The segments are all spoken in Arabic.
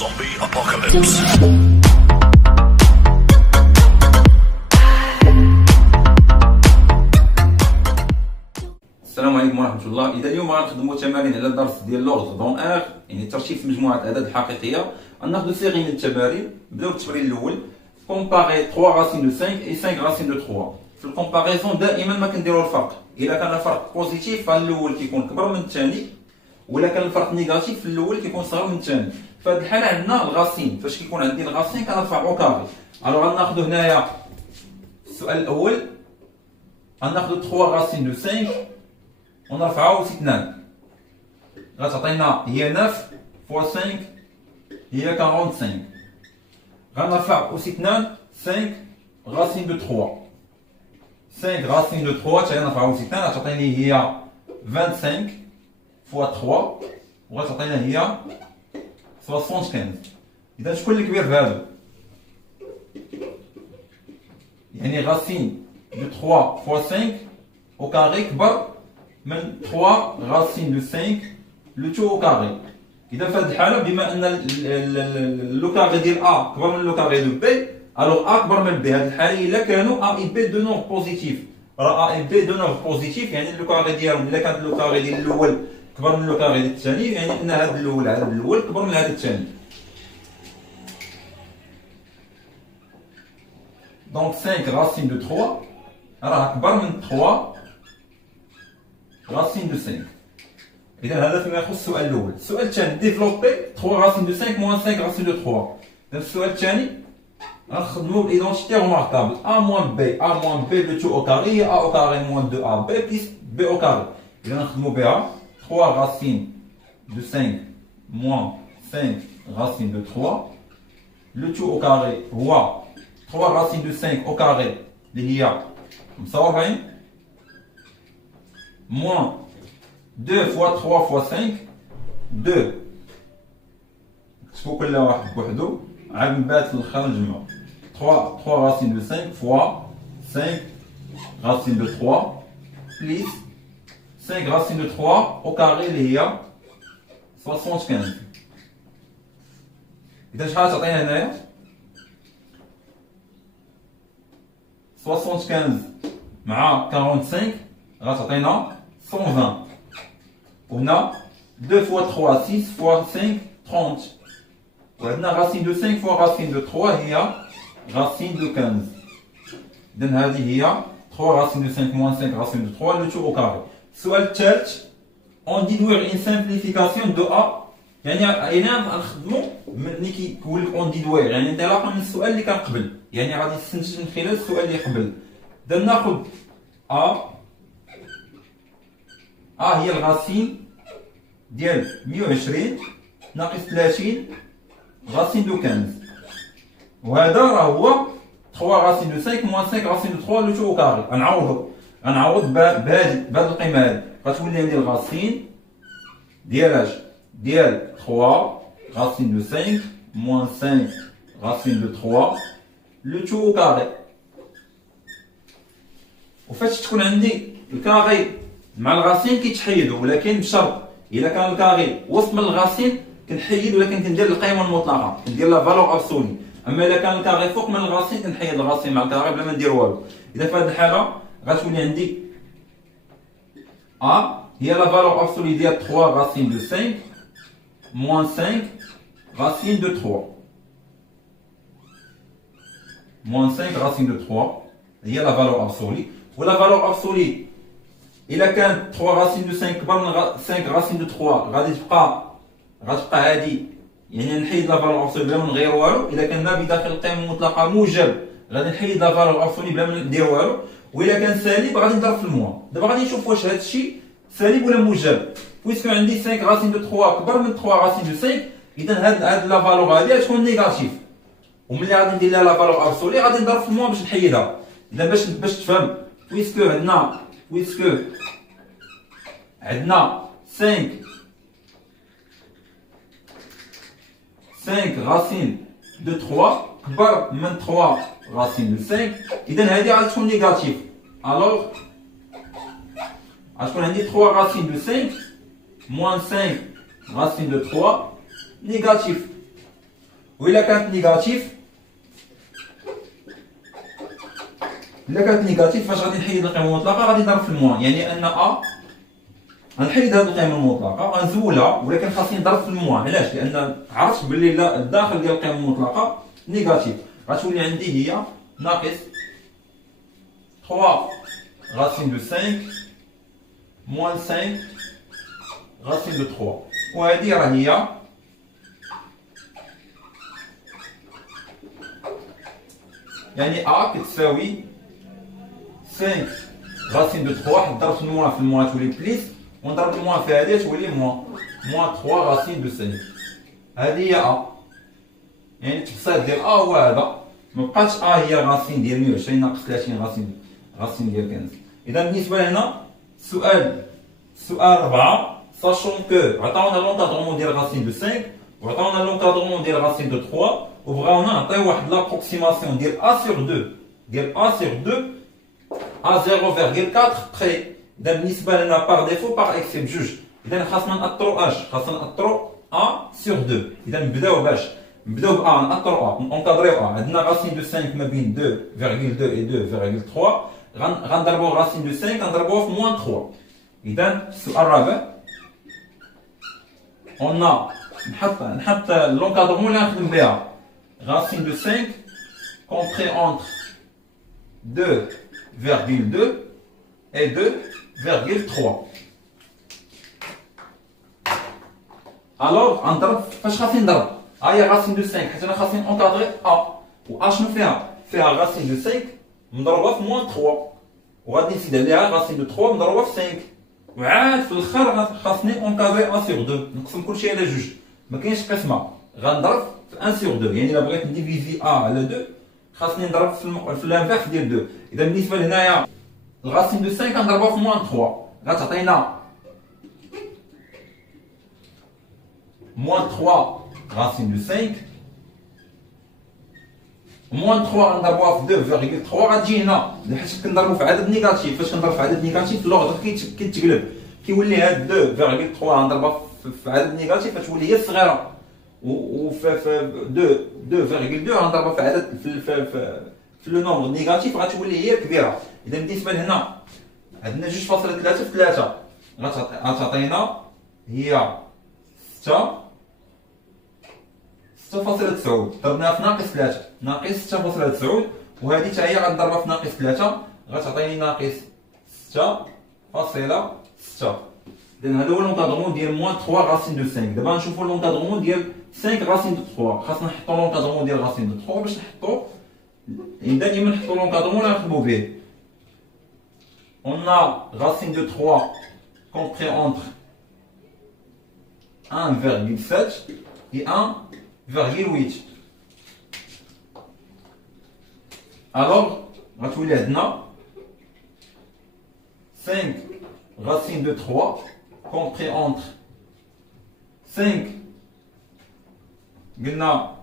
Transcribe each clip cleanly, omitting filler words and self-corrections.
Zombie Apocalypse. السلام عليكم ورحمة الله. إذا اليوم غنخدمو تمارين على الدرس ديال لغز دون اغ، يعني الترتيب في مجموعة الأعداد الحقيقية. غناخدو سيري من التمارين. نبداو بالتمرين الأول، كومباري 3 racines de 5 et 5 racines de 3. في الكومباريزون دائما ما كنديرو الفرق. إلا كان الفرق بوزيتيف فالأول كيكون كبر من الثاني، ولا كان الفرق نيجاتيف في الأول كيكون صغر من الثاني. في هذه الحالة عندنا الغاسين، فاش كيكون عندي الغاسين كنرفعو كاري. ألوغ غناخدو هنايا السؤال الأول، غناخدو 3 racines de 5 ونرفعو في 2، غتعطينا هي 9 فوا 5 هي 45. غنرفع أوسي 2 5 racines de 3، 5 racines de 3 حتى نرفع أوسي 2 غتعطيني هي 25 فوا 3 وغتعطينا هي 75. إذا شكون الكبير في هادو؟ يعني غاسين دو 3 فوا 5 au carré كبر من 3 racines de 5 لو تو au carré. إذا في هذه الحالة بما أن لو كاري ديال A كبر من لو كاري دو B، ألوغ A كبر من B. هذه الحالة إلا كانوا A et B دو نومبر بوزيتيف، راه A et B دو نومبر بوزيتيف، يعني لو كاري ديالهم إلا كانت لو كاري ديال الأول كبر من لو كاري ديال الثاني، يعني أن هذا الأول عدد الأول كبر من هذا الثاني. دونك 5 racines de 3 راه كبر من 3 racines de 5. إذا هذا فيما يخص السؤال الأول. السؤال الثاني، ديفلوبي 3 racines de 5 moins 5 racines de 3. إذا السؤال الثاني غنخدمو بالإيدونتيتي روماركابل A moins B، A moins B le tout au carré هي A au carré moins 2AB plus B au carré. إذا غنخدمو بها 3 racines de 5 moins 5 racines de 3 le tout au carré هو 3 racines de 5 au carré اللي هي 45 moins 2 fois 3 fois 5 2. نكتبو كل واحد بوحدو عاد من بعد في الاخر نجمعو 3 racines de 5 fois 5 racines de 3 plus 5 racines de 3 au carré اللي هي 75. إذا شحال تعطينا هنايا؟ 75 مع 45 غتعطينا 120. وهنا 2 fois 3 6 fois 5 30. وعندنا racine de 5 fois racine de 3 هي racine de 15. إذا هذه هي 3 racines de 5 moins 5 racine de 3 le tout au carré. السؤال الثالث، on déduire une simplification de A. يعني غنخدمو ملي كيقول لك on déduire يعني انطلاقا من السؤال اللي كان قبل، يعني غادي تستنتج من خلال السؤال اللي قبل. إذا ناخذ A هي الغاسين ديال 120 ناقص 30 غاسين دو 15، وهذا راه هو 3 غاسين دو 5 موان 5 غاسين دو 3 لو تو او كاري. غنعوض بهاد القيمه هادي، غتولي عندي الغاسين ديال اش ديال 3 غاسين دو 5 موان 5 غاسين دو 3 لو تو او كاري. وفاش تكون عندي الكاري مع الغاسين كيتحيدوا، ولكن بشرط الا كان الكاري وسط من الغاسين كنحيد، ولكن كندير القيمه المطلقه، كندير لا فالور ابسولي. اما الا كان الكاري فوق من الغاسين كنحيد الغاسين مع الكاري بلا ما ندير والو. اذا في هذه الحاله غتولي عندي ا هي لا فالور ابسولي ديال 3 غاسين دو 5 موان 5 غاسين دو 3 موان 5 غاسين دو 3 هي لا فالور ابسولي. ولا فالور ابسولي إلا كانت 3 racines de 5 كبر من 5 racines de 3 غادي غتبقى هادي، يعني نحيد لا فالور ابسولي بلا ما نغير والو. إلا كان ما بداخل القيمة المطلقة موجب غادي نحيد لا فالور ابسولي بلا ما ندير والو، وإلا كان سالب غادي نضرب في الموا. دابا غادي نشوف واش هاد الشيء سالب ولا موجب. بويسكو عندي 5 racines de 3 كبر من 3 racines de 5، إذا هاد لا فالور هادي غتكون نيجاتيف، وملي غادي ندير لها لا فالور ابسولي غادي نضرب في الموا باش نحيدها. إذا باش تفهم، بويسكو عندنا 5 racines de 3 كبر من 3 racines de 5، إذا هذه غادي تكون نيجاتيف. ألوغ غتكون عندي 3 racines de 5 moins 5 racines de 3 négatif. وإلا كانت نيجاتيف، إلا كانت نيجاتيف فاش غادي نحيد القيمة المطلقة؟ غادي نضرب في الموان، يعني أن أ غنحيد هاد القيمة المطلقة غنزولها، ولكن خاصني نضرب في الموان. علاش؟ لأن عرفت بلي لا الداخل ديال القيمة المطلقة نيجاتيف، غتولي عندي هي ناقص 3 racine de 5 moins 5 racine de 3، وهذه راه هي يعني أ كتساوي 5 racine de 3 نضرب في الموان تولي بليس، ونضرب الموان في هذه تولي موان 3 racine de 5. هذه هي أ، يعني التبسيط ديال أ هو هذا، مبقاتش أ هي راسين ديال 120 ناقص 30 راسين ديال 15. إذا بالنسبة لهنا سؤال 4 ساشون كو عطاونا لونكادرومون ديال راسين دو 5 وعطاونا لونكادرومون ديال راسين دو 3 وبغاونا نعطيو واحد لابروكسيماسيون ديال أ سور 2 à 0,4 près. إذا بالنسبة لنا باغ ديفو باغ إكس بجوج، إذا خاصنا نأطرو اش، خاصنا نأطرو أ سور 2. إذا نبداو باش نبداو بأ نأطرو أ نونكادريو أ، عندنا راسين دو 5 ما بين 2,2 و 2,3، غنضربو راسين دو 5 غنضربوها في موان 3. إذا السؤال الرابع نحط لونكادرومون اللي غنخدم بها racine de 5 compris entre 2,2 et 2,3. Alors غنضرب فاش خاصني نضرب ها هي racine de 5 حيت انا خاصني نونكادري ا، و ا شنو فيها racine de 5 مضروبه في موان 3، وغادي نزيد عليها racine de 3 مضروبه في 5، وعاد في الاخر خاصني اونكادري ا سور 2 نقسم كلشي على جوج، ما كاينش قسمه، غنضرب في 1 سور 2. يعني الا بغيت نديفيزي ا على 2 خاصني نضرب في لانفيرس ديال 2. اذا بالنسبه لهنايا الغاسين دو 5 كنضربها في موان 3 غتعطينا موان 3 غاسين دو 5 موان 3 غنضربوها في 2,3 غتجي هنا حيت كنضربو في عدد نيجاتيف. فاش كنضرب في عدد نيجاتيف اللوغ كيتقلب، كيولي هاد 2,3 غنضربها في عدد نيجاتيف فتولي هي الصغيره، و في 2,2 غنضربها في عدد في لو نومبر نيجاتيف غتولي هي الكبيره. اذا بالنسبه لهنا عندنا 2.3 في 3 غتعطينا هي 6.9 ضربناها في ناقص 3 ناقص 6.9، وهذه حتى هي غنضربها في ناقص 3 غتعطيني ناقص 6.6. إذا هذا هو لونكادرومون ديال موان 3 غاسين دو 5. دابا نشوفو لونكادرومون ديال 5 غاسين دو 3. خاصنا نحطو لونكادرومون ديال غاسين دو 3 باش نحطو، دائما نحطو لونكادرومون اللي غنخدمو به. On a racine de 3 compris entre 1,7 et 1,8. Alors, غتولي عندنا 5 racine de 3 compris entre 5 قلنا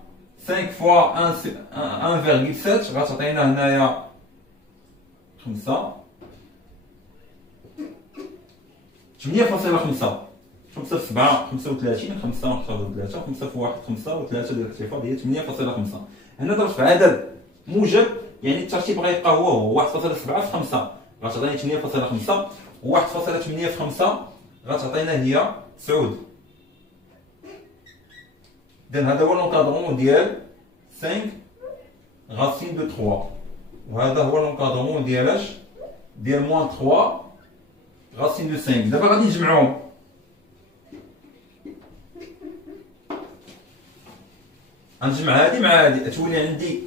5 fois 1,7 غتعطينا هنايا 5 8.5 5 في 7 35 5 في 3 5 في 1 5 و3 ديال الاحتفاظ هي 8.5. هنا ضربت في عدد موجب يعني الترتيب غيبقى هو 1.7 في 5 غتعطيني 8.5 و 1.8 في 5 غتعطينا هي 9. إذا هذا هو لونكادرومون ديال 5 غاسين دو 3، وهذا هو لونكادرومون ديال اش ديال موان 3 غاسين دو 5. دابا غادي نجمعوهم. غنجمع هادي مع هادي تولي عندي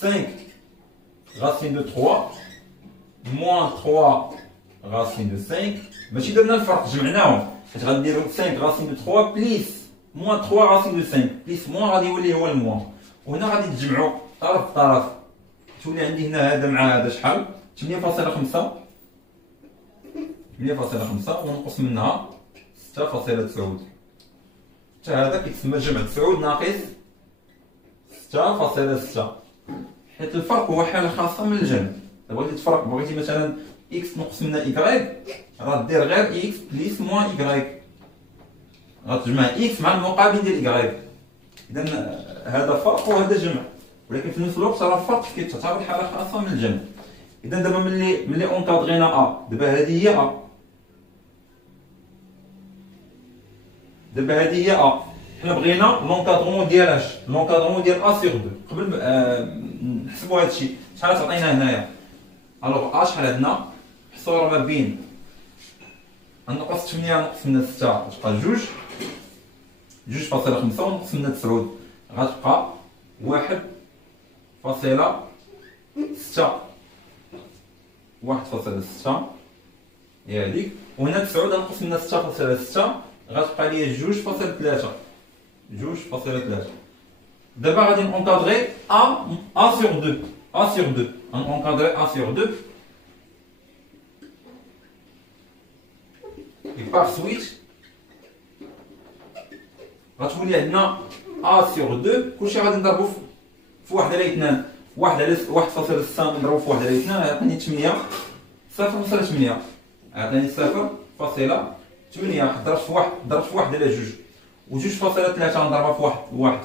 5 غاسين دو 3 موان 3 غاسين دو 5. ماشي درنا الفرق جمعناهم، حيت غنديرو 5 غاسين دو 3 بليس موان 3 غاسين دو 5 بليس موان غادي يولي هو الموان، وهنا غادي نجمعو طرف بطرف تولي عندي هنا هذا مع هذا شحال 8.5 ونقص منها 6.9 حتى هذا كيتسمى جمع 9 ناقص 6.6، حيت الفرق هو حاله خاصه من الجمع. بغيتي تفرق، بغيتي مثلا اكس نقص منها ايكغيك راه دير غير اكس بليس موان ايكغيك، غتجمع اكس مع المقابل ديال ايكغيك اذا هذا فرق وهذا جمع، ولكن في نفس الوقت راه الفرق كيتعتبر حاله خاصه من الجمع. اذا دابا ملي اونكادغينا دابا هذه هي دابا هذه هي حنا بغينا لونكادغمون ديال اش، لونكادغمون ديال ا سيغ 2. قبل نحسبوا هذا الشيء شحال تعطينا هنايا. الوغ ا شحال عندنا محصوره ما بين نقص 8 نقص من 6 تبقى 2.5 ونقص من 9 غتبقى 1.6 هي هذيك، وهنا 9 نقص من 6.6 غتبقى لي 2.3. دابا غادي نونكادغي ا سيغ 2 غنونكادغي ا سيغ 2 et par switch غتولي عندنا ا سيغ 2 كلشي غادي نضربو في 1 على 2. 1 على 1.6 نضربو في 1 على 2 يعطيني 8 0.8 عطاني 0.8 ضربت في 1 على 2 و 2.3 نضربها في 1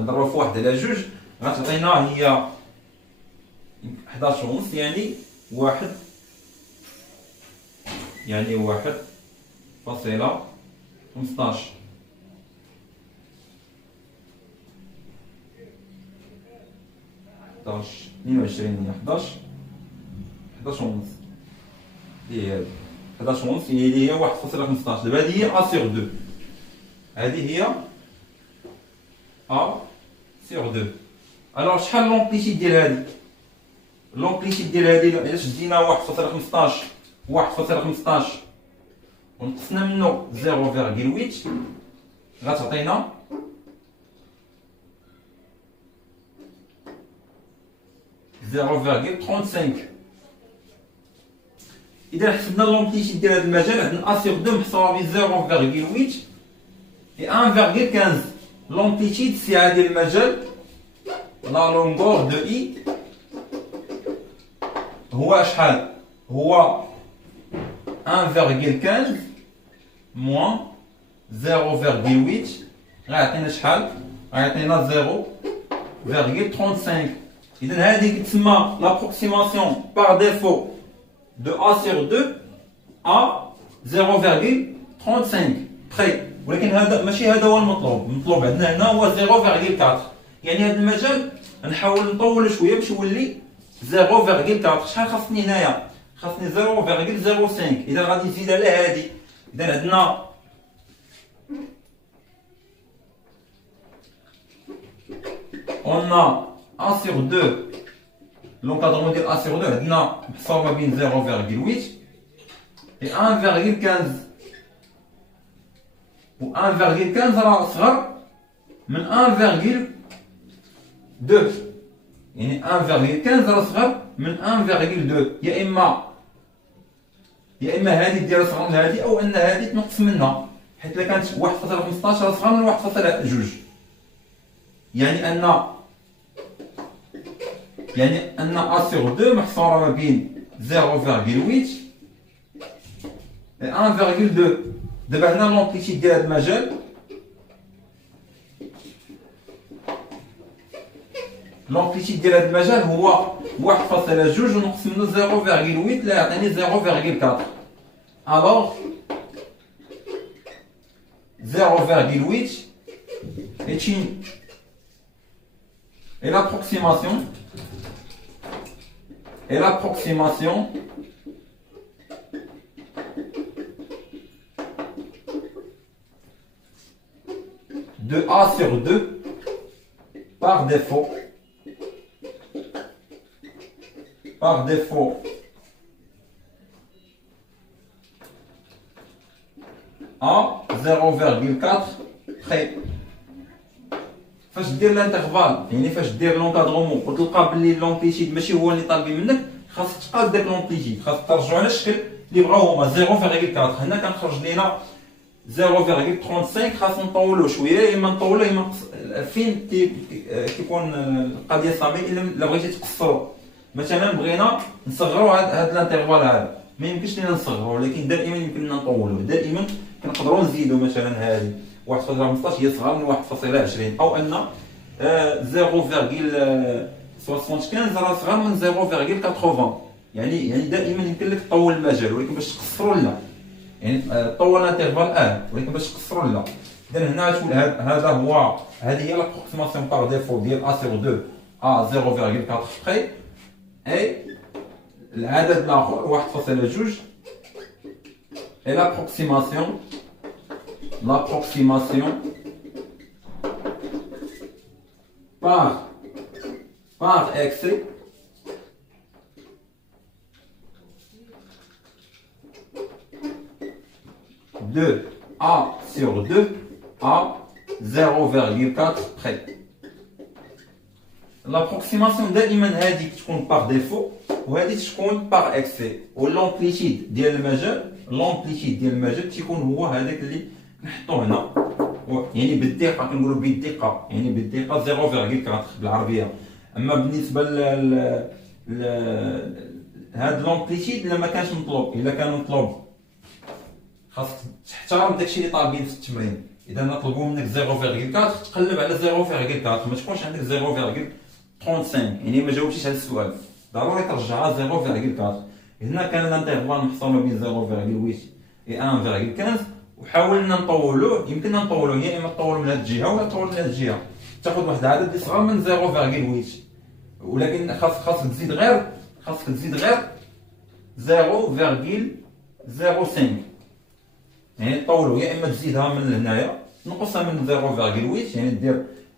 نضربها في 1 على 2 غتعطينا هي 11 ونص، يعني 1 فاصلة 15 22 11 ونص هي 11 ونص اللي هي 1.15. دابا هذه هي ا سيغ 2، هذه هي ا سيغ 2. الوغ شحال لومبليتيد ديال هذه؟ لومبليتيد ديال هذه الا شدينا 1.15 ونقصنا منه 0.8 غتعطينا 0.35. إذا حسبنا لومبليتيد ديال هذا المجال عندنا ا سيغ 2 محصوره بين 0.8 et 1.15. لومبليتيد سي هذه المجال لا لونغور دو اي هو شحال؟ هو 1.15 موان 0.8 غيعطينا شحال؟ غيعطينا 0.35. إذا هذه كتسمى لابروكسيماسيون باغ ديفو دو ا سيغ 2 ا 0.35 بخي. ولكن هذا ماشي هذا هو المطلوب عندنا هنا هو 0.4. يعني هذا المجال نحاول نطول شويه باش يولي 0.4. شحال خاصني هنايا؟ خاصني 0.05. اذا غادي نزيد على هذه، اذا عندنا on a a sur 2 l'encadrement ديال a sur 2 عندنا محصور ما بين 0.8 et 1.15 و 1.15 راه صغر من 1.2. يعني 1.15 راه صغر من 1.2. يا اما هذه ديال صغر من هذه او ان هذه تنقص منها، حيت الا كانت 1.15 راه صغر من 1.2. يعني ان ا سيغ 2 محصوره ما بين 0.8 و 1.2. دابا هنا لومبليتيد ديال هذا المجال هو 1.2 ونقص منه 0.8 لا يعطيني 0.4. الوغ 0.8 est l'approximation de a sur 2 par défaut à 0.4 près. فاش دير لانترفال، يعني فاش دير لونكادرومون وتلقى بلي لومبليتيد ماشي هو اللي طالبين منك، خاصك تقاد داك لومبليتيد، خاصك ترجعو على الشكل اللي بغاو هما 0.4. هنا كنخرج لينا 0.35. خاص نطولوه شويه، يا اما نطولوه يا اما فين كيكون القضيه صعيبه. الا بغيتي تقصرو مثلا بغينا نصغروا هذا الانترفال هذا، ما يمكنش لينا نصغروا، ولكن دائما يمكن لنا نطولوه، دائما كنقدروا نزيدوا مثلا هذه 1.15 هي صغار من 1.20 او ان 0.75 راه صغار من 0.80. يعني دائما يمكن لك تطول المجال، ولكن باش تقصروا لا، يعني طول الانترفال ولكن باش تقصروا لا. اذا هنا تقول هذه هي لابروكسيماسيون بار ديفو ديال ا سور 2 ا 0.4 فري، اي العدد الاخر 1.2 et l'approximation par excès de A sur 2 à 0.4 près. L'approximation دائما هذه تكون par défaut وهذه تكون par excès، والامبليتيد ديال المجال تيكون هو هذاك اللي نحطوه هنا، يعني بالدقه، كنقولوا بالدقه، يعني بالدقه 0.4 بالعربيه. اما بالنسبه هذا الامبليتيد الا ما كانش مطلوب، الا كان مطلوب خاصك تحترم داكشي اللي طالبين في التمرين. اذا نطلبوا منك 0.4 تقلب على 0.4، ما تكونش عندك 0.35، يعني ما جاوبتيش على السؤال، ضروري ترجعها 0.4. هنا كان الانترفال محصور ما بين 0.8 و 1.15، وحاولنا نطولوه. يمكننا نطولوه يا اما نطولوا من هذه الجهه ولا نطولوا من هذه الجهه، تاخذ واحد العدد اللي صغر من 0.8، ولكن خاصك تزيد غير 0.05، يعني تطولوا يا اما تزيدها من هنايا تنقصها من 0.8، يعني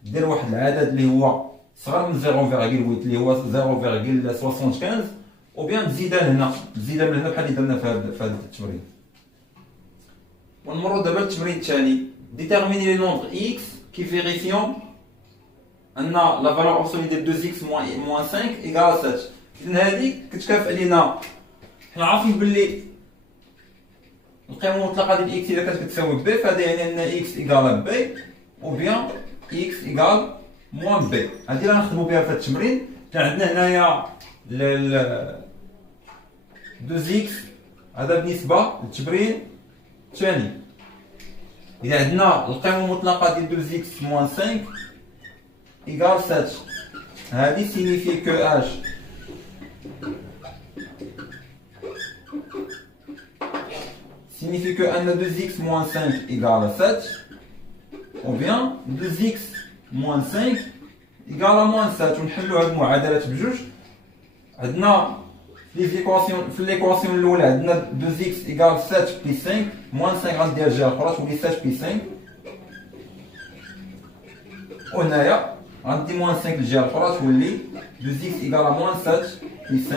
دير واحد العدد اللي هو صغر من 0.8 اللي هو 0.75، وبيان تزيدها من هنا بحال اللي درنا في هذا التمرين. ونمروا دابا للتمرين الثاني. ديتيرميني لي نومبر x كي فيريفيون ان لا فالور ابسولي ديال 2x موان 5 ايكال 7. اذا هذه كتكافئ لينا، حنا عارفين باللي القيمه المطلقه ديال x اذا كانت كتساوي b، فهذا يعني ان x ايكال b وبيان x ايكال موان b. هذه اللي غنخدموا بها في هذا التمرين. كان عندنا هنايا 2x، هذا بالنسبه للتمرين الثاني. اذا عندنا القيمه المطلقه ديال 2x موان 5 ايكال 7، هذه سينيفي كو اش signifie que ان 2x moins 5 égale à 7 ou bien 2x moins 5 égale à moins 7. ونحلوا هاد المعادلات بجوج. عندنا في ليكواسيون الاولى عندنا 2x égale 7 plus 5 moins 5 غندير الجهه الاخرى تولي 7 plus 5، وهنايا غندي moins 5 الجهه الاخرى تولي 2x égale à moins 7 plus 5،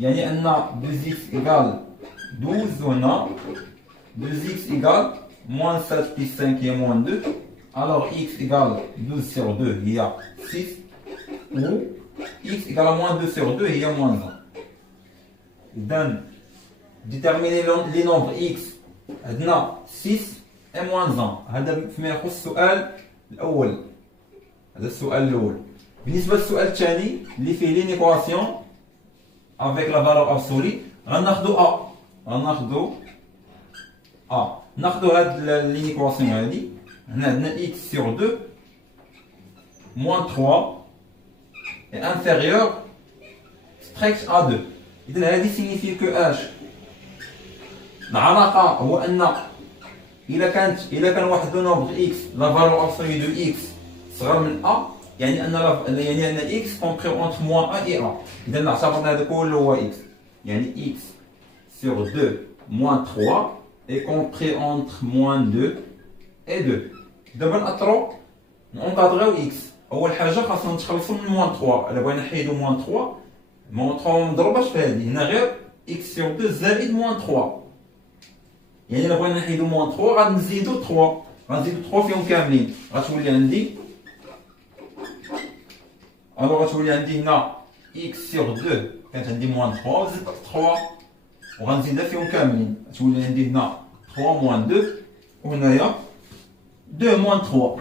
يعني ان 2x égale 12 وهنا 2x égale moins 7 plus 5 هي moins 2. alors x égale 12 sur 2 هي 6 ou x égale moins 2 sur 2 هي moins 1. إذن déterminer les nombres x عندنا 6 et moins 1. هذا فيما يخص السؤال الأول، هذا السؤال الأول. بالنسبة للسؤال الثاني اللي فيه لينيكواسيون avec la valeur absolue غناخدو a. ناخدو هاد لينيكواسيون هادي. هنا عندنا x sur 2 moins 3 est inférieur strict à 2. إذا هادي سينيفي كو اش. العلاقة هو أن إلا كان واحد لو نومبر x لا فالور ابسولي دو x صغر من a، يعني أن x كومبري اونتر موان a et a. إذا اعتبرنا هذا كله هو x، يعني x sur 2 moins 3 est compris entre moins 2 et 2. دابا نأطرو نونكادغيو x. أول حاجة خاصنا نتخلصو من موان 3. إلا بغينا نحيدو موان 3 ما مضروباش في هادي، هنا غير x sur 2 زائد موان 3. يعني إلا بغينا نحيدو موان 3 غادي نزيدو 3، غنزيدو 3 فيهم كاملين، غتولي عندي غتولي عندي هنا x sur 2 كانت عندي موان 3 زدت 3 وغنزيدها فيهم كاملين، تولي عندي هنا 3 موان 2 وهنايا 2 موان 3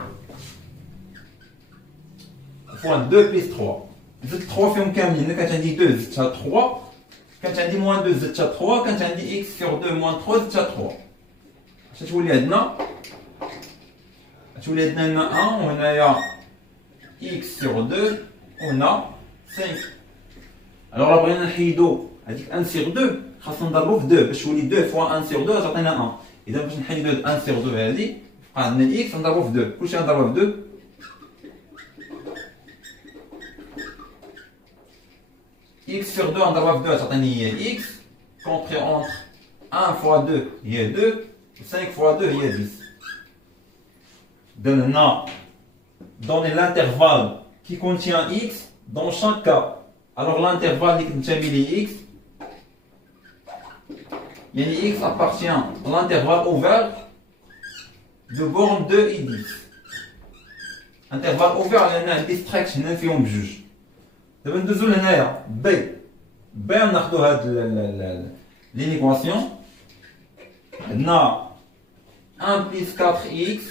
فوا 2 بليس 3 زدت 3 فيهم كاملين. هنا كانت عندي 2 زدتها 3، كانت عندي موان 2 زدتها 3، كانت عندي x sur 2 موان 3 زدتها 3، اش تولي عندنا تولي عندنا 1 وهنايا x sur 2 وهنا 5. الوغ بغينا نحيدو هذيك 1 sur 2 خاصنا نضربو في 2 باش تولي 2 fois 1 sur 2 تعطينا 1. اذا باش نحيدو هاد 1 sur 2 هادي بقى عندنا x نضربو في 2 كلشي نضربو في 2. x sur 2 نضربها في 2 تعطيني هي x compris entre 1 fois 2 هي 2 و 5 fois 2 هي 10. Donne donner l'intervalle qui contient x dans chaque cas. Alors l'intervalle qui contient x, x appartient à l'intervalle ouvert de borne 2 et 10. Intervalle ouvert, il y a un distract هنا فيهم بجوج. دابا ندوزو لهنايا b ناخدو هاد لينيكواسيون عندنا 1 plus 4x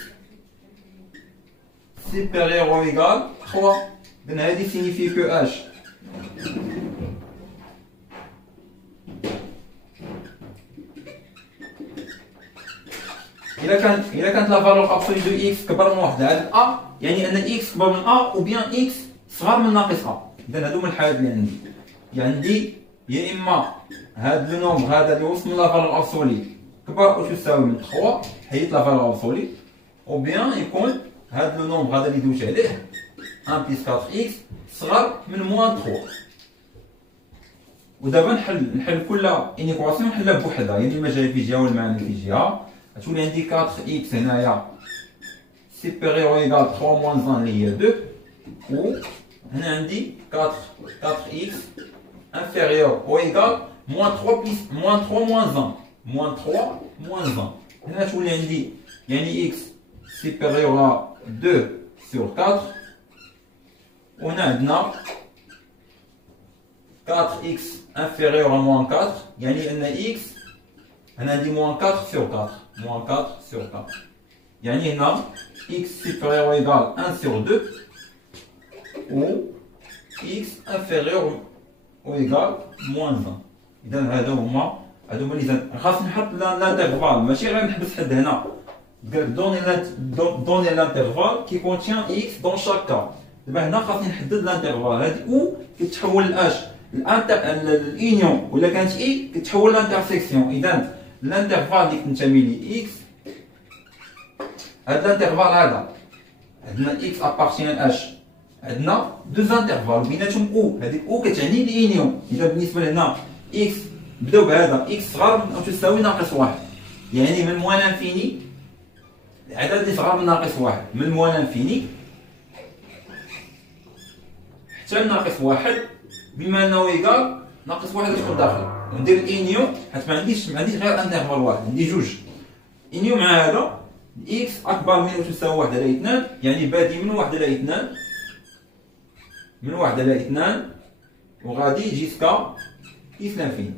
supérieur ou égal 3. Donc, ça signifie que h إذا كانت la valeur absolue de x كبر من واحد على a يعني أن x كبر من a ou bien x صغر من ناقص a. إذا هادو من الحالات اللي عندي يا إما هاد لو نومبر هذا اللي وصل من la valeur absolue كبر أو تساوي من 3 حيت la valeur absolue ou bien يكون هاد لو نومبر هذا اللي دويت عليه 1 plus 4x صغر من موان 3. ودابا نحل كل انيكواسيون نحلها بوحدها يعني المجال في جهه والمعنى في جهه. غتولي عندي 4x هنايا سوبيريور او ايغال 3 موان 1 اللي هي 2 و هنا عندي 4x انفيريور او ايغال موان 3 بلس موان 3 موان 1 موان 3 موان 1. هنا تولي عندي يعني x supérieur à 2 sur 4 وهنا عندنا 4x inférieur à moins 4 يعني أن x هنا عندي moins 4 sur 4 moins 4 sur 4 يعني هنا x supérieur ou égal 1 sur 2 ou x inférieur ou égal moins 1. إذا هادو هما اللي خاصني نحط l'intervalle ماشي غير نحبس حد هنا. Donner l'intervalle qui contient x dans chaque cas. دابا هنا خاصني نحدد l'intervalle هادي او كتحول لاش الانيون ولا كانت اي كتحول لانترسيكسيون. اذا الانترفال اللي كتنتمي لي اكس هاد الانترفال هذا عندنا اكس ابارتيان اش عندنا دوز انترفال بيناتهم او. هذيك او كتعني الانيون. اذا بالنسبه لهنا اكس بداو بهذا اكس صغار او تساوي ناقص واحد يعني من موان انفيني العدد اللي صغار من ناقص واحد من موان انفيني حتى ناقص واحد بما انه ايكال ناقص واحد يدخل داخل وندير الانيو حيت ما عنديش غير انترفال واحد عندي جوج انيو مع هذا اكس اكبر من او تساوي 1 على 2 يعني بادي من 1 على 2 من 1 على 2 وغادي جيسكا كيف لانفيني.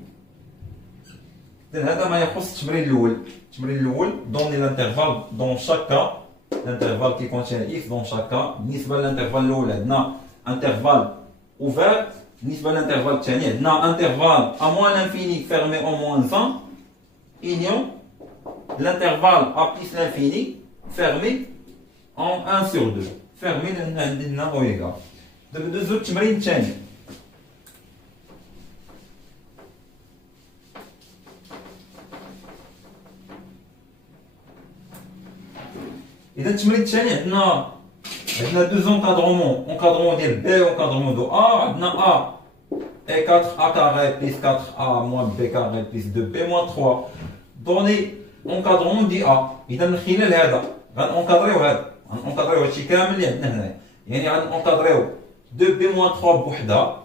إذا هذا ما يخص التمرين الاول. التمرين الاول دوني لانترفال دون شاك كا l'intervalle qui contient x dans chaque cas. بالنسبه للانترفال الاول عندنا انترفال اوفير. بالنسبه للانترفال الثاني عندنا انترفال ا موان لانفيني فيرمي او موان 100 اينيون l'intervalle a plus l'infini fermé en 1 sur 2 fermé لان عندنا او ايغال. دابا ندوزو التمرين الثاني. إذا التمرين الثاني عندنا دوز اونكادرومون ديال بي اونكادرومون دو ا. عندنا ا اي 4 ا كاري بلس 4 ا موان بي كاري بلس 2 بي موان 3 دوني اونكادرومون دي ا. إذا من خلال هذا غنونكادريو غنونكادريو هادشي كامل اللي عندنا هنايا يعني غنونكادريو 2 بي موان 3 بوحدها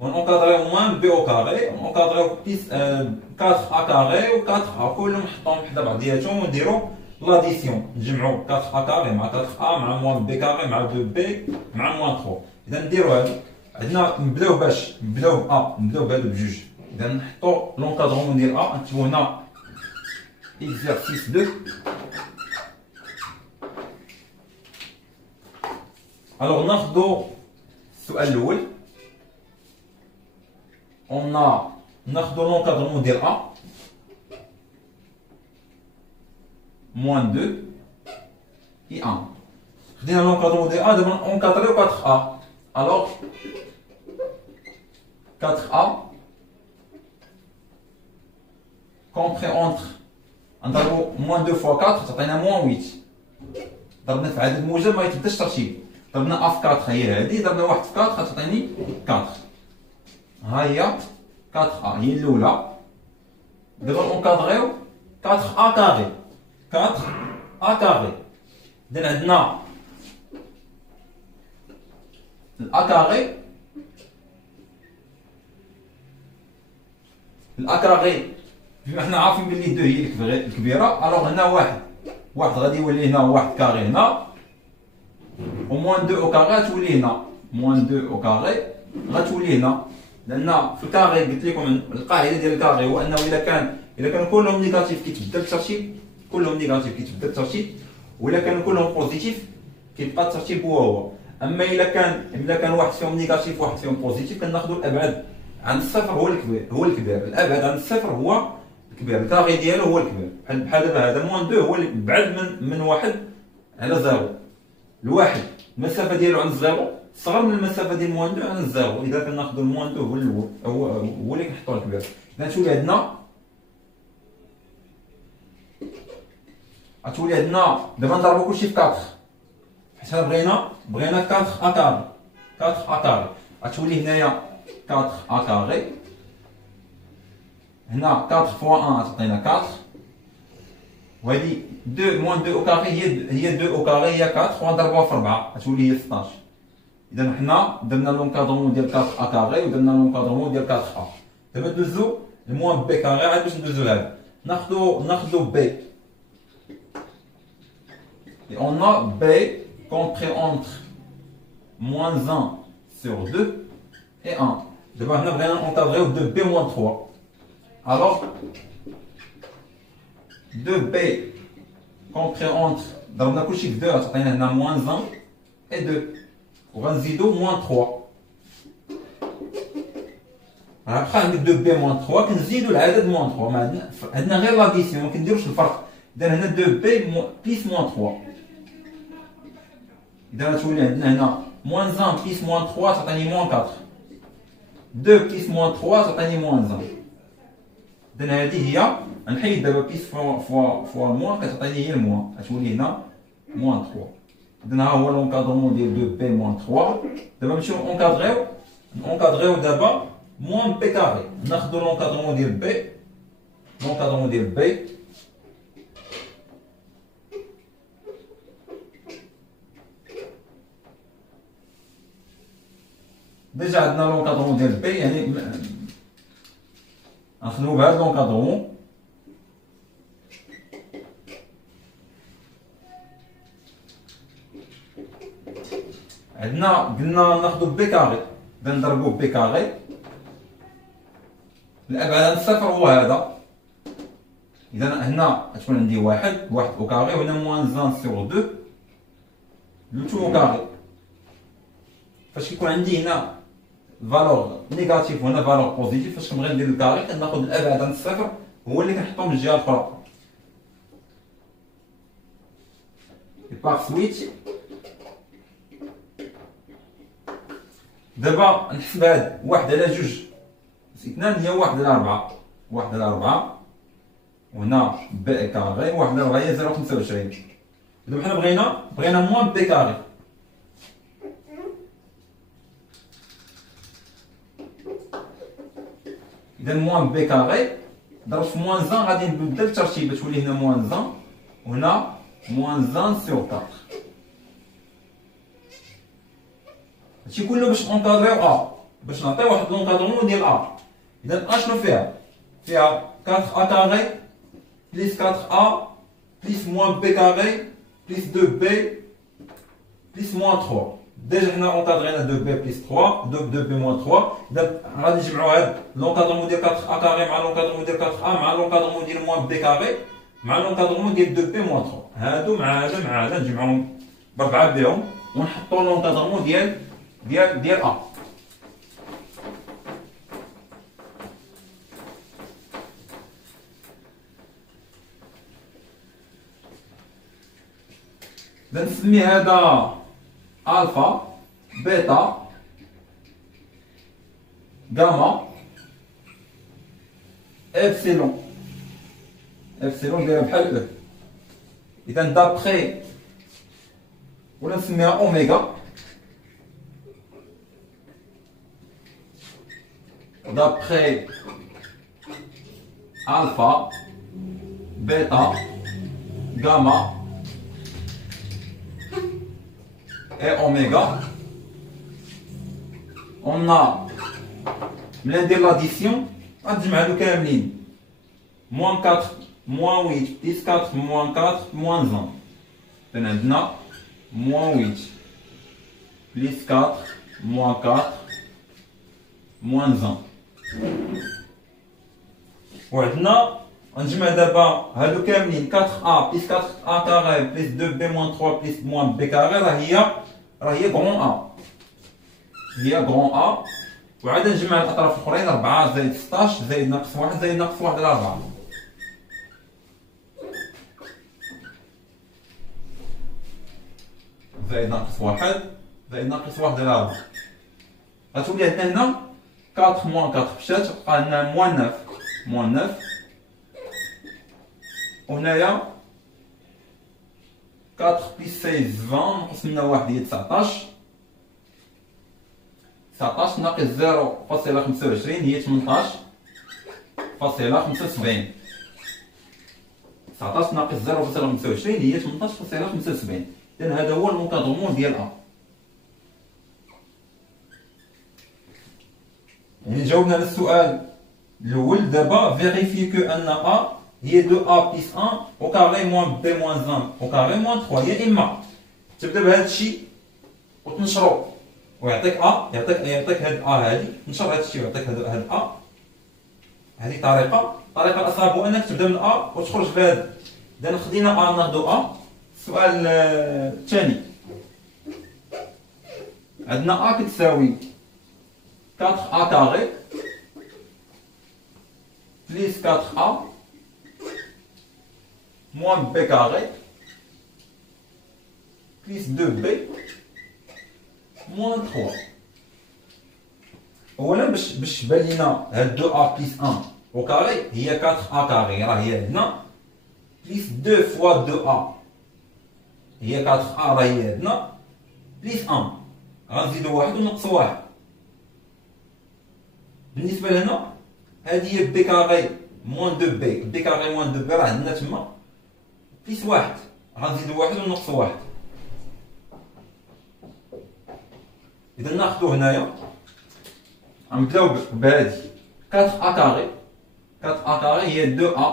ونونكادريو موان بي او كاري ونونكادريو بلس 4 ا كاري و 4 ا كلهم نحطوهم حدا بعضياتهم ونديرو لاديسيون نجمعوا 4 ا كاري مع 4 ا مع موان بي كاري مع 2 بي مع موان 3. اذا نديروا هذا عندنا نبداو بهادو بجوج. اذا نحطوا لونكادرومون ديال ا نكتبوا هنا اكزرسيس 2. الوغ ناخذوا السؤال الاول ناخذوا لونكادرومون ديال ا moins 2 et 1. خدينا l'encadrement de A, دابا نونكادريو 4A. Alors 4A compris entre نضربو moins 2 fois 4 تعطينا moins 8. ضربنا في عدد موجب ما يتبداش ترتيب. ضربنا A في 4 هي هذه، ضربنا 1 في 4 غتعطيني 4. ها هي 4A هي الأولى. دابا نونكادريو 4A كاري. 4A كاري. إذا عندنا الأ كاري. الأ كاري بما حنا عارفين بلي 2 هي الكبيرة، ألوغ هنا واحد غادي يولي هنا، واحد كاري هنا، وموان 2 أو كاري غتولي هنا، موان 2 أو كاري غتولي هنا. لأن في الكاري قلت لكم القاعدة ديال الكاري هو أنه إلا كانوا كلهم نيجاتيف كيتبدل الترتيب، كلهم نيجاتيف كيتبدل الترتيب، وإلا كانوا كلهم بوزيتيف كيبقى الترتيب هو. أما إلا كان واحد فيهم نيجاتيف وواحد فيهم بوزيتيف كناخذوا الأبعد عن الصفر هو الكبير، الأبعد عن الصفر هو الكبير، الكاري ديالو هو الكبير. بحال دابا هذا موان 2 هو اللي بعد من واحد على زيرو. الواحد المسافة ديالو عند الزيرو صغر من المسافة ديال موان 2 عند الزيرو، إذا كناخذوا الموان 2 هو الأول هو اللي كنحطوا الكبير. إذا غتولي عندنا دابا نضربو كلشي في 4 حيت بغينا 4 كاري. 4 كاري غتولي هنايا 4 كاري. هنا 4 فوا 1 تعطينا 4، وهذه 2 موان 2 او كاري هي 2 او كاري هي 4 ونضربوها في 4 غتولي هي 16. اذا حنا درنا لونكادرمون ديال 4 كاري ودرنا لونكادرمون ديال 4 دابا ندوزو الموان بي كاري. عاد باش ندوزو لهذا ناخذو بي. Et on a B compris entre moins 1 sur 2 et 1. D'abord, on a encadré de B moins 3. Alors, 2B compris entre, dans le chiffre 2, on a moins 1 et 2. On va dire moins 3. Après, on a 2B moins 3, on va dire moins 3. On a rien l'addition, on va dire le farc. On a 2B plus moins 3. إذا غتولي عندنا هنا موان 1 بليس موان 3 تعطيني موان 4، 2 بليس موان 3 تعطيني موان 1. إذا هذه هي نحيد دابا بليس فوا الموان كتعطيني هي الموان، غتولي هنا موان 3. إذا ها هو لونكادرمون ديال 2 بي موان 3. دابا نمشيو نونكادريو دابا موان بي كاري. ناخذو لونكادرمون ديال بي، ديجا عندنا لونكادرمون ديال بي، يعني نخدمو بهاد لونكادرمون. قلنا ناخدو بي كاري، اذا نضربوه بي كاري. الابعاد عن الصفر هو هذا. اذا هنا غتكون عندي واحد او كاري، وهنا موان 1 سور 2 لو تو او كاري. فاش كيكون عندي هنا فالور نيجاتيف وهنا فالور بوزيتيف، فاش كنبغي ندير الكاري كناخذ الابعاد عن الصفر هو اللي كنحطو من الجهه الاخرى. بار سويت. دابا نحسب هاد 1 على 2 + 2 هي 1 على 4، 1 على 4، وهنا بي كاري 1 على 4 هي 0.25. دابا حنا بغينا موان بي كاري. إذا موان بي كاري ضرب في موان 1 غادي نبدل الترتيب، تولي هنا موان 1 وهنا موان 1 سور 4. هادشي كله باش نونكادريو باش نعطيو واحد لونكادرمون ديال إذا شنو فيها 4 كاري بليس 4 بليس موان بي كاري بليس 2 بي بليس موان 3. ديجا حنا اونكادرينا 2 بي بليس 3 2 بي موان 3. اذا غادي نجمعوا هاد لونكادرمون ديال 4 كاري مع لونكادرمون ديال 4 مع لونكادرمون ديال موان بي كاري مع لونكادرمون ديال 2 بي موان 3. هادو مع هذا نجمعوهم ب4 بهم ونحطوا لونكادرمون ديال ا. إذا نسمي هذا ألفا بيتا غاما إبسيلون. إبسيلون دايرة بحال أو. إذا دابخي ولا نسميها أوميغا، دابخي ألفا بيتا غاما et oméga, on a ملي ندير لاديسيون غنجمع هادو كاملين موان 4 موان 8 بليس 4 موان 4 موان 1. إذا عندنا موان 8 بليس 4 موان 4 موان 1. وعندنا غنجمع دابا هادو كاملين 4a بليس 4a كاري بليس 2b موان 3 بليس موان b كاري راه هي غرون ا، هي غرون ا. وعاد نجمع الاطراف الاخرين 4 زائد 16 زائد ناقص 1 زائد ناقص 1 على 4. زائد ناقص 1 زائد ناقص 1 على 4. غتولي عندنا هنا 4 موان 4 مشات بقى لنا موان 9 موان 9. وهنايا 4 بليس 16 20 نقص منها 1 هي 19. 19 ناقص 0.25 هي 18.75. 19 ناقص 0.25 هي 18.75. إذا هذا هو المكادرمون ديال أ. يعني جاوبنا على السؤال الأول. دابا فيريفي كو أن أ هي 2a بليس 1 au carré moins b moins 1 au carré moins 3. يا إما تبدا بهذا الشيء وتنشرو ويعطيك ا، يعطيك هاد ا هادي، تنشر هاد الشيء ويعطيك هاد ا. هذه طريقة الأصعب هو أنك تبدا من ا وتخرج بهاد. إذا خدينا ا ناخدو ا. السؤال الثاني عندنا ا كتساوي 4a كاري بليس 4a moins b carré plus 2b moins 3. اولا باش تبان لينا هاد 2a بليس 1 au carré هي 4a كاري، راه هي عندنا بليس 2 فوا 2a هي 4a، راه هي عندنا بليس 1 غنزيدو 1 ونقص 1. بالنسبه لهنا هادي هي b كاري موان 2b، b كاري موان 2b راه عندنا تما بليس 1 غنزيدو 1 ونقص 1. إذا ناخدو هنايا غنبداو بهادي 4a كاري. 4a كاري هي 2a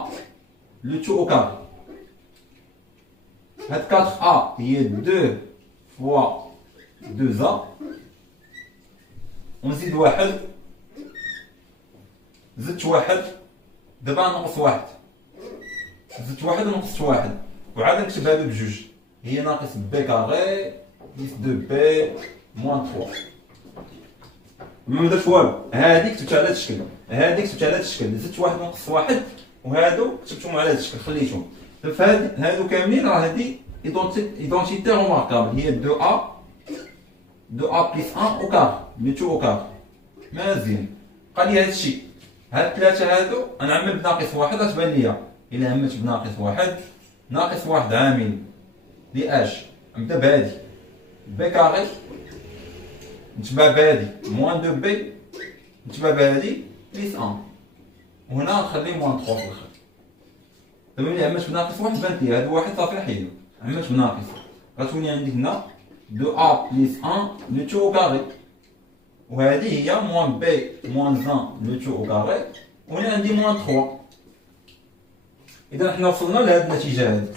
لو تو او كاري. هاد 4a هي 2 فوا 2a ونزيد 1 زدت 1 دابا ناقص 1 زدت 1 ونقصت 1 وعاد نكتب هادو بجوج هي ناقص b كاري بليس 2b موان 3. ما درت والو، هادي كتبتها على هاد الشكل، هادي كتبتها على هاد الشكل، زدت 1 ونقص 1 وهادو كتبتهم على هاد الشكل خليتهم. فهادو كاملين راه هادي ايدونتيتي روماركابل هي 2a بليس 1 او كار لو تو او كار. مزيان بقى لي هاد الشيء. هاد ثلاثه هادو غنعمل بناقص 1 غتبان ليا الا عملت بناقص 1 ناقص 1 عامل لاش. نبدا بهادي b كاري نتبع بهادي موان 2b نتبع بهادي بليس 1 وهنا نخلي موان 3 في الاخر. دابا ملي عملت بناقص 1 بانت لي هاد واحد صافي حيدو عملت بناقص غتولي عندي هنا 2a بليس 1 لو تو او كاري وهادي هي موان b موان 1 لو تو او كاري وهنا عندي موان 3. إذا حنا وصلنا لهاد النتيجة هادي.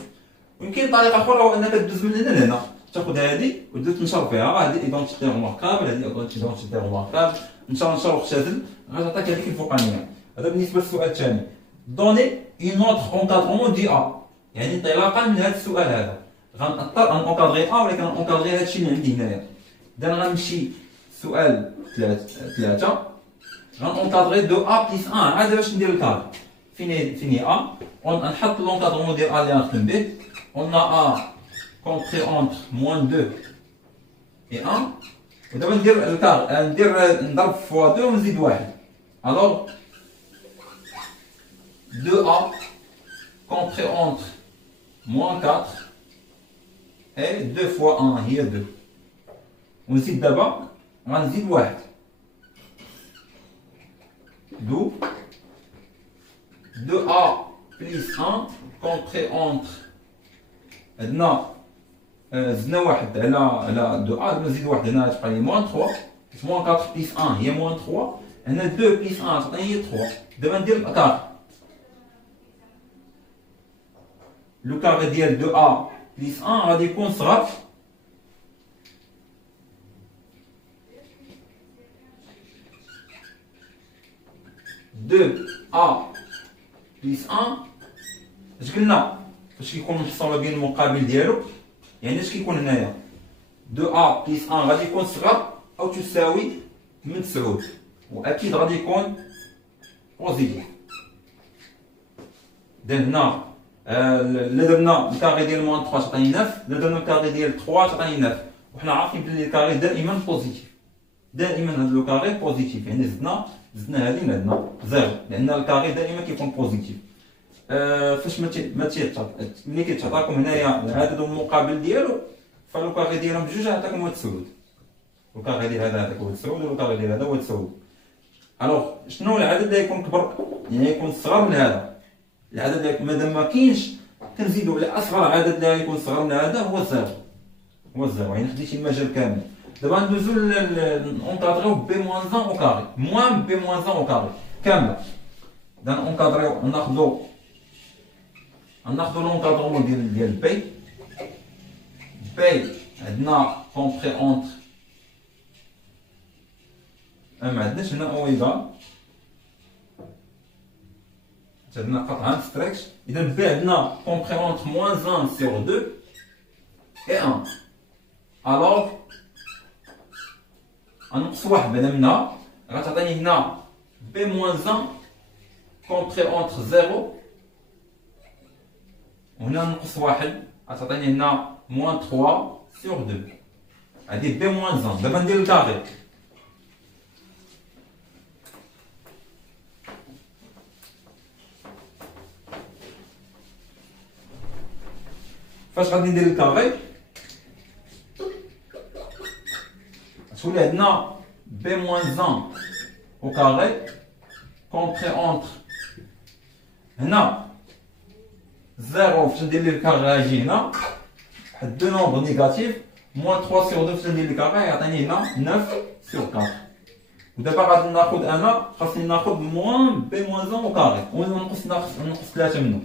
ويمكن طريقة أخرى هو أنك تدوز من هنا لهنا تاخد هادي وتدوز تنشر فيها. راه هادي ايدونتيتي روماركابل، هادي ايدونتيتي روماركابل، نشر واختزل غتعطيك هاديك الفوقانية. هذا بالنسبة للسؤال الثاني. دوني اون اوتر اونكادرمون دي ا، يعني انطلاقا من هذا السؤال هذا غنضطر انكادري ا ولكن انكادري هادشي اللي عندي هنايا. إذا غنمشي سؤال 3 غنكادري 2a بليس 1 عاد باش ندير الكادر. فين هي ا؟ غنحط لونكادرمون ديال ا اللي غنخدم به. قلنا ا compris entre moins 2 et 1. ودابا ندير الكار، نضرب فوا 2 ونزيد 1. alors 2a compris entre moins 4 et 2 fois 1 هي 2. ونزيد دابا غنزيد 1. d'où 2a plus 1 compris entre عندنا زدنا واحد على 2a، دابا نزيد واحد هنا تبقى لي موان 3. موان 4 بليس 1 هي موان 3. هنا 2 بليس 1 تعطيني هي 3. دابا ندير الكار. لو كاري ديال 2a بليس 1 غادي يكون صغر a بليس 1. اش قلنا فاش كيكون محصور ما بين المقابل ديالو؟ يعني اش كيكون هنايا 2a بليس 1 غادي يكون صغر او تساوي من 9، واكيد غادي يكون بوزيتيف. اذا هنا لا درنا الكاري ديال موان 3 تعطيني 9، لا درنا الكاري ديال 3 تعطيني 9. وحنا عارفين بلي الكاري دائما بوزيتيف، دائما هذا لو كاري بوزيتيف. يعني زدنا هذه عندنا زيرو، لان الكاري دائما كيكون بوزيتيف. فاش ملي كيتعطاكم هنايا العدد والمقابل ديالو، فلو كاري ديالهم بجوج عطاكم هو 9. لو كاري ديال هذا هو 9 ولو كاري ديال هذا هو 9. الوغ شنو العدد اللي يكون كبر، يعني يكون صغر من هذا؟ العدد اللي مادام ما كاينش كنزيدو على اصغر عدد اللي يكون صغر من هذا هو الزيرو. يعني خديتي المجال كامل. دابا ندوزو نونكادريو بي موان 1 او كاري موان بي موان 1 او كاري كامله. اذا نونكادريو ناخذو لونكادرمون ديال بي. عندنا كومبري اونتر ما عندناش هنا اويغال، عندنا قطعا ستريكش. اذا بي عندنا كومبري اونتر موان 1 sur 2 et 1. alors غنقص واحد بعدا منها غتعطيني هنا بي موان 1 كومبري اونتر 0، وهنا نقص واحد غتعطيني هنا موان 3 sur 2. هادي بي موان 1. دابا ندير الكاري. فاش غادي ندير الكاري تولي عندنا بي موان 1 او كاري كومبري اونتر هنا 0. فاش ندير ليه الكاري غاجي هنا واحد دو نومبر نيجاتيف. موان 3 sur 2 فاش ندير الكاري يعطيني هنا 9 sur 4. ودابا غادي ناخذ انا خاصني ناخذ موان بي موان 1 او كاري ونقص 3 منه.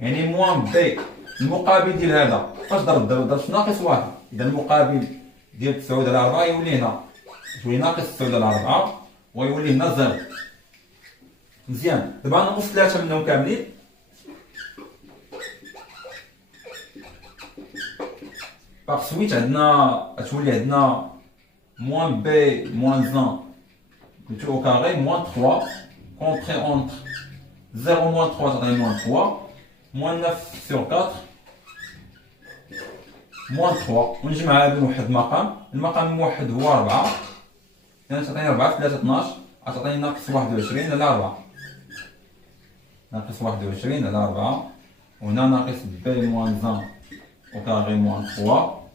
يعني موان بي المقابل ديال هذا فاش ضرب في ناقص واحد. اذا المقابل ديال 9 على 4 يولي هنا ناقص 9 على 4 ويولي هنا 0. مزيان. دابا نقص 3 منهم كاملين. باغ سويت عندنا تولي عندنا موان بي موان 1 بلوتو او كاري موان 3 كومبري اونتر 0 موان 3 تعطيني موان 3 موان 9 sur 4 موان 3. ونجمع هذا لواحد المقام. المقام الموحد هو 4. يعني تعطيني 4 في 3 12 غتعطيني ناقص 21 على 4. ناقص 21 على 4. وهنا ناقص بي موان 1 au carré moins 3.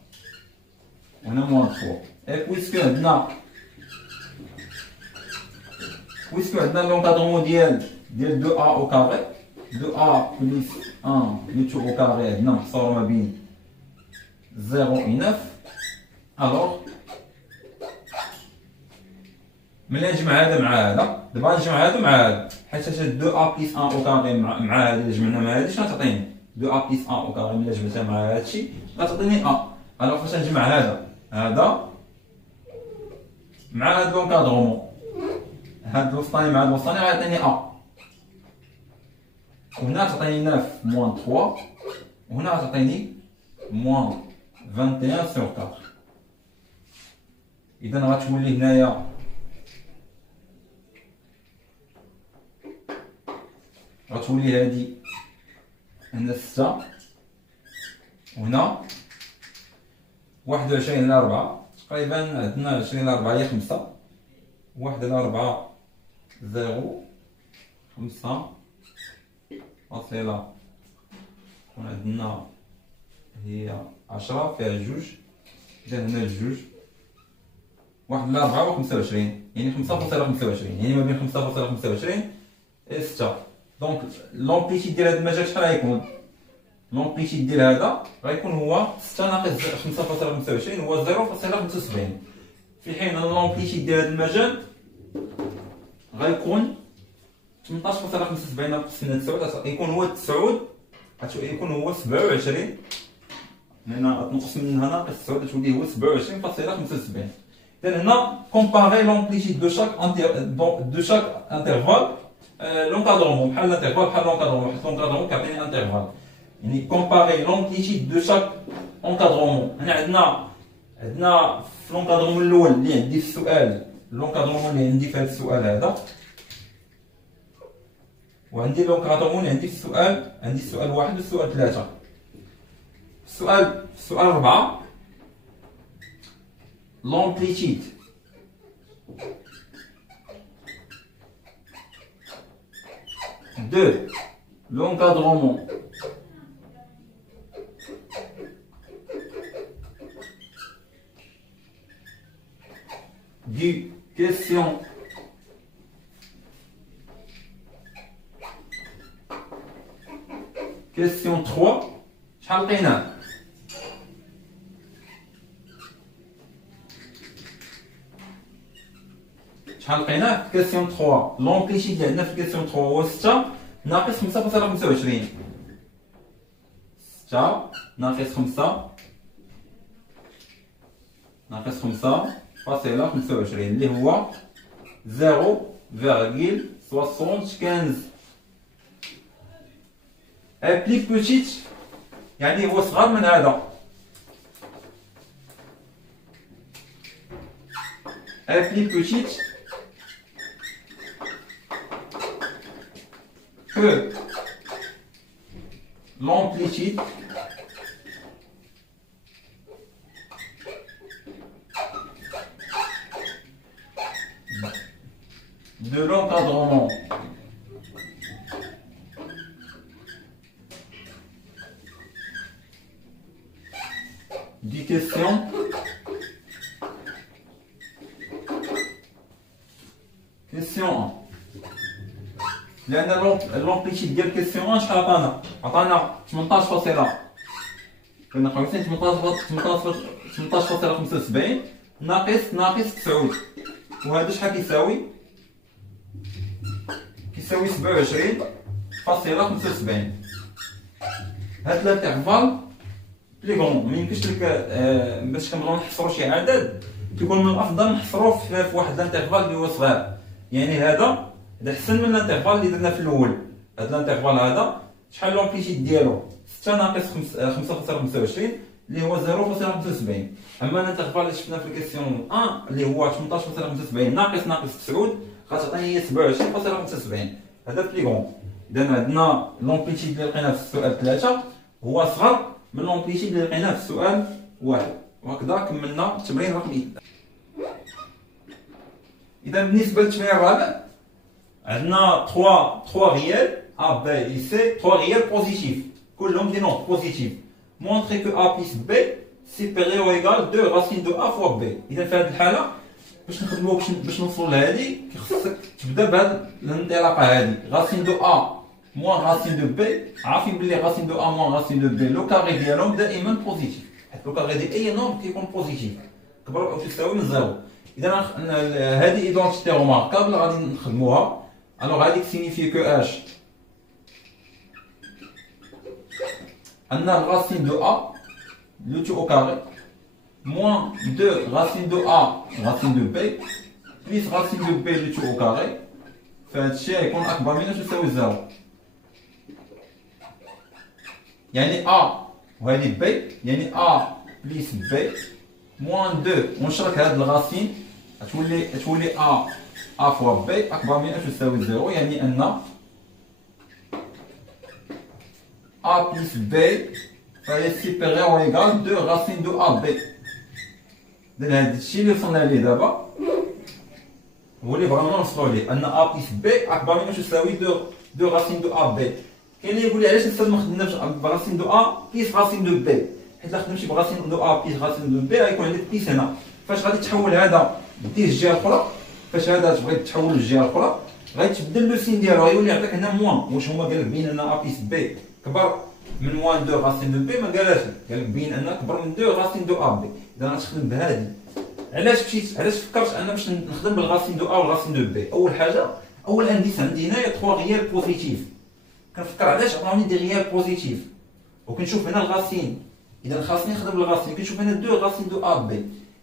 On a moins 3. Et puisque maintenant l'encadrement de 2a au carré, 2a plus 1 plus au carré, non, ça va bien 0 et 9. alors ملي نجمع هذا مع هذا، دابا نجمع هذا مع هذا، حيت 2a plus 1 au carré مع هذا اللي جمعنا مع هذا شنو غتعطيني؟ 2a plus 1 au carré ملي جمعتها مع هذا الشيء غتعطيني a. الوغ فاش نجمع هذا مع هذا لونكادرومون، هذا الوسطاني مع هذا الوسطاني غيعطيني a. وهنا تعطيني 9 موان 3 وهنا غتعطيني موان 21 sur 4. اذا غتولي هنايا غتولي هادي هنا 6 وهنا 21 على 4 تقريبا عندنا 20 على 4 هي 5 1 على 4 0 5 فاصلة عندنا هي 10 فيها جوج إذا هنا الجوج 1 على 4 و 25 يعني 5.25 يعني ما بين 5.25 و 6 دونك لومبليتيد ديال هاد المجال شحال غيكون؟ لومبليتيد ديال هذا غيكون هو 6 ناقص 5.25 هو 0.75 في حين ان لومبليتيد ديال هاد المجال غيكون 18.75 ناقص 9 يكون هو 9 يكون هو 27 هنا تنقص منها ناقص 9 تولي هو 27.75 إذا هنا كومباري لومبليتيد دو شاك انترفال لونكادرومون بحال الانترفال بحال لونكادرومون حيت لونكادرومون كيعطيني انترفال يعني كومباري لومبليتيد دو شاك انكادرومون هنا عندنا في لونكادرومون الاول اللي عندي في السؤال لونكادرومون اللي عندي في هذا السؤال هذا وعندي لونكادرومون اللي عندي في السؤال عندي السؤال 1 والسؤال 3 السؤال 4 l'amplitude de l'encadrement du question 3 شحال لقيناه شحال لقيناه في كيسيون 3 لومبليتيد اللي عندنا في كيسيون 3 هو 6 ناقص 5.25 6 ناقص 5 ناقص 5.25 اللي هو 0.75 بلي بوتيت يعني هو صغر من هذا بلي بوتيت que l'amplitude de l'encadrement du question question 1 لأن لومبليتيد ديال كيسيون 1 شحال عطانا 18 كنا قايسين 18.75 ناقص 9 وهذا شحال كيساوي 27.75 هاد الانترفال بلي كرون ميمكنش لك باش كنبغيو نحصرو شي عدد كيكون من الافضل نحصروه في واحد الانترفال اللي هو صغير يعني هذا احسن من الانترفال اللي درنا في الاول هذا الانترفال هذا شحال لومبليتيد ديالو 6 ناقص 5.25 اللي هو 0.75 اما الانترفال اللي شفنا في الكيسيون 1 اللي هو 18.75 ناقص 9 غتعطيني هي 27.75 هذا في لي كون اذا عندنا لومبليتيد اللي لقيناه في السؤال 3 هو صغر من لومبليتيد اللي لقيناه في السؤال 1 وهكذا كملنا التمرين رقم 2 اذا بالنسبه للتمرين الرابع عندنا 3 ريال A, B et C 3 ريال بوزيتيف كلهم دي نوت بوزيتيف montrer que A plus B supérieur ou égal 2 racine de A fois B اذا في هذه الحاله باش نخدموا باش نوصلوا لهذه خصك تبدا بهذه الانطلاقه هذه racine de A moins racine de B عارفين بلي racine de A moins racine de B لو كاري ديالهم دائما بوزيتيف حيت لو كاري ديال اي نوم كيكون بوزيتيف كبر او تساوي من زيرو اذا هذه ايدونتيتي روماركابل غادي نخدموها alors هذيك signifie que h عندنا racine de A le tout au carré moins 2 racine de A racine de B plus racine de B le tout au carré فهاد الشيء غيكون اكبر من أو تساوي زيرو يعني A وهذه B يعني A plus B moins 2 ونشرك هاد الغاسين تولي A fois B أكبر من أو تساوي زيرو يعني أن A plus B فهي supérieure ou égale 2 racine de AB. إذا هذا الشيء اللي وصلنا ليه دابا هو اللي بغينا نوصلوا ليه أن A plus B أكبر من أو تساوي 2 racine de AB. كاين اللي يقول لي علاش الأستاذ ما خدمناش براسين دو A بليس راسين دو B، حيت لا خدمتي براسين دو A بليس راسين دو B غيكون عندك بليس هنا. فاش غادي تحول هذا ديه الجهة الأخرى، فاش هذا تبغي تحول للجهة الأخرى غيتبدل لو سين ديالو غيولي يعطيك هنا موان. واش هما قال لك بين ان A بليس B كبر من موان 2 راسين دو B؟ ما قالش، قال لك بين ان كبر من 2 راسين دو AB. إذا غتخدم بهذه. علاش فكرت انا باش نخدم بالغاسين دو A والغاسين دو B؟ أول حاجة أول انديس عندي هنايا 3 غيال بوزيتيف. كنفكر علاش عطاوني دي غيال بوزيتيف وكنشوف هنا الغاسين. اذا خاصني نخدم بالغاسين كنشوف هنا 2 غاسين دو A B.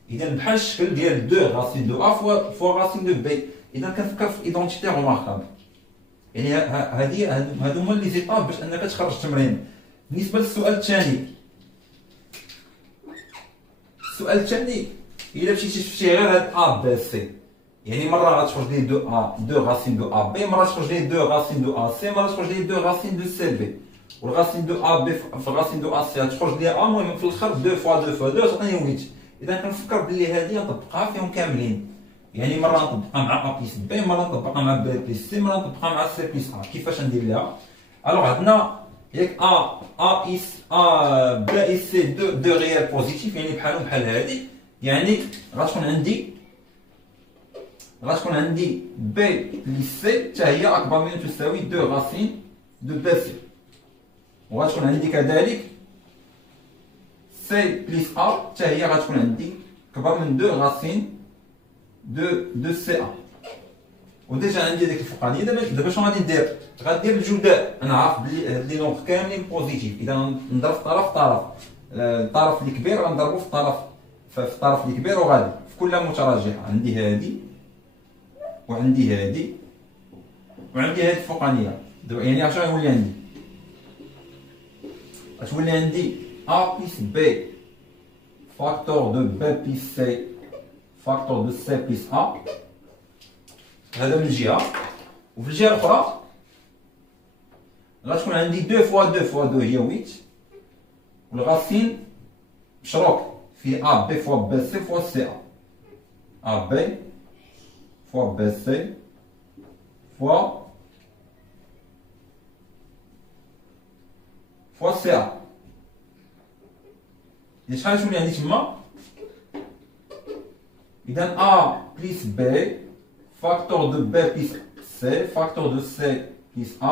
اذا بحال الشكل ديال 2 غاسين دو A فوا غاسين دو B. اذا كنفكر في ايدونتيتي روماركابل. يعني هادو هما لي زيطاب باش انك تخرج التمرين. بالنسبه للسؤال الثاني، السؤال الثاني الا مشيتي شفتي غير هاد A B C، يعني مرة غتخرج لي 2 غاسين دو A B، مرة تخرج لي 2 غاسين دو A C، مرة تخرج لي 2 غاسين دو C B. والغاسين دو A B في الغاسين دو A C تخرج لي A، المهم في الاخر 2 فوا 2 فوا 2 تعطيني 8. اذا كنفكر بلي هادي نطبقها فيهم كاملين، يعني مرة نطبقها مع A بليس B، مرة نطبقها مع B بليس C، مرة نطبقها مع C بليس A. كيفاش ندير ليها؟ الوغ عندنا ياك A B et C دو غيال بوزيتيف، يعني بحالهم بحال هادي، يعني غتكون عندي B بليس C حتى هي أكبر من أو تساوي 2 راسين دو B C. وغتكون عندي كذلك C بليس A حتى هي غتكون عندي كبر من 2 راسين دو C A. وديجا عندي ديك الفوقانية. دابا شنو غادي ندير؟ غندير الجداء. أنا عارف بلي هاد لي نومبر كاملين بوزيتيف، إذا نضرب طرف الطرف الكبير غنضربو في الطرف الكبير، وغادي في كل متراجحة عندي هادي وعندي هادي وعندي هادي الفوقانية. يعني اش غيولي عندي؟ غتولي عندي A بليس B فاكتور دو B بليس C فاكتور دو C بليس A. هذا من جهة. وفي الجهة الأخرى غتكون عندي 2 فوا 2 فوا 2 هي 8، والغاسين مشروك في A B فوا B C فوا C A. A B فوا B C فوا C A. شحال غتولي عندي تما؟ إذا A بليس B فاكتور دو B بليس C فاكتور دو C بليس A،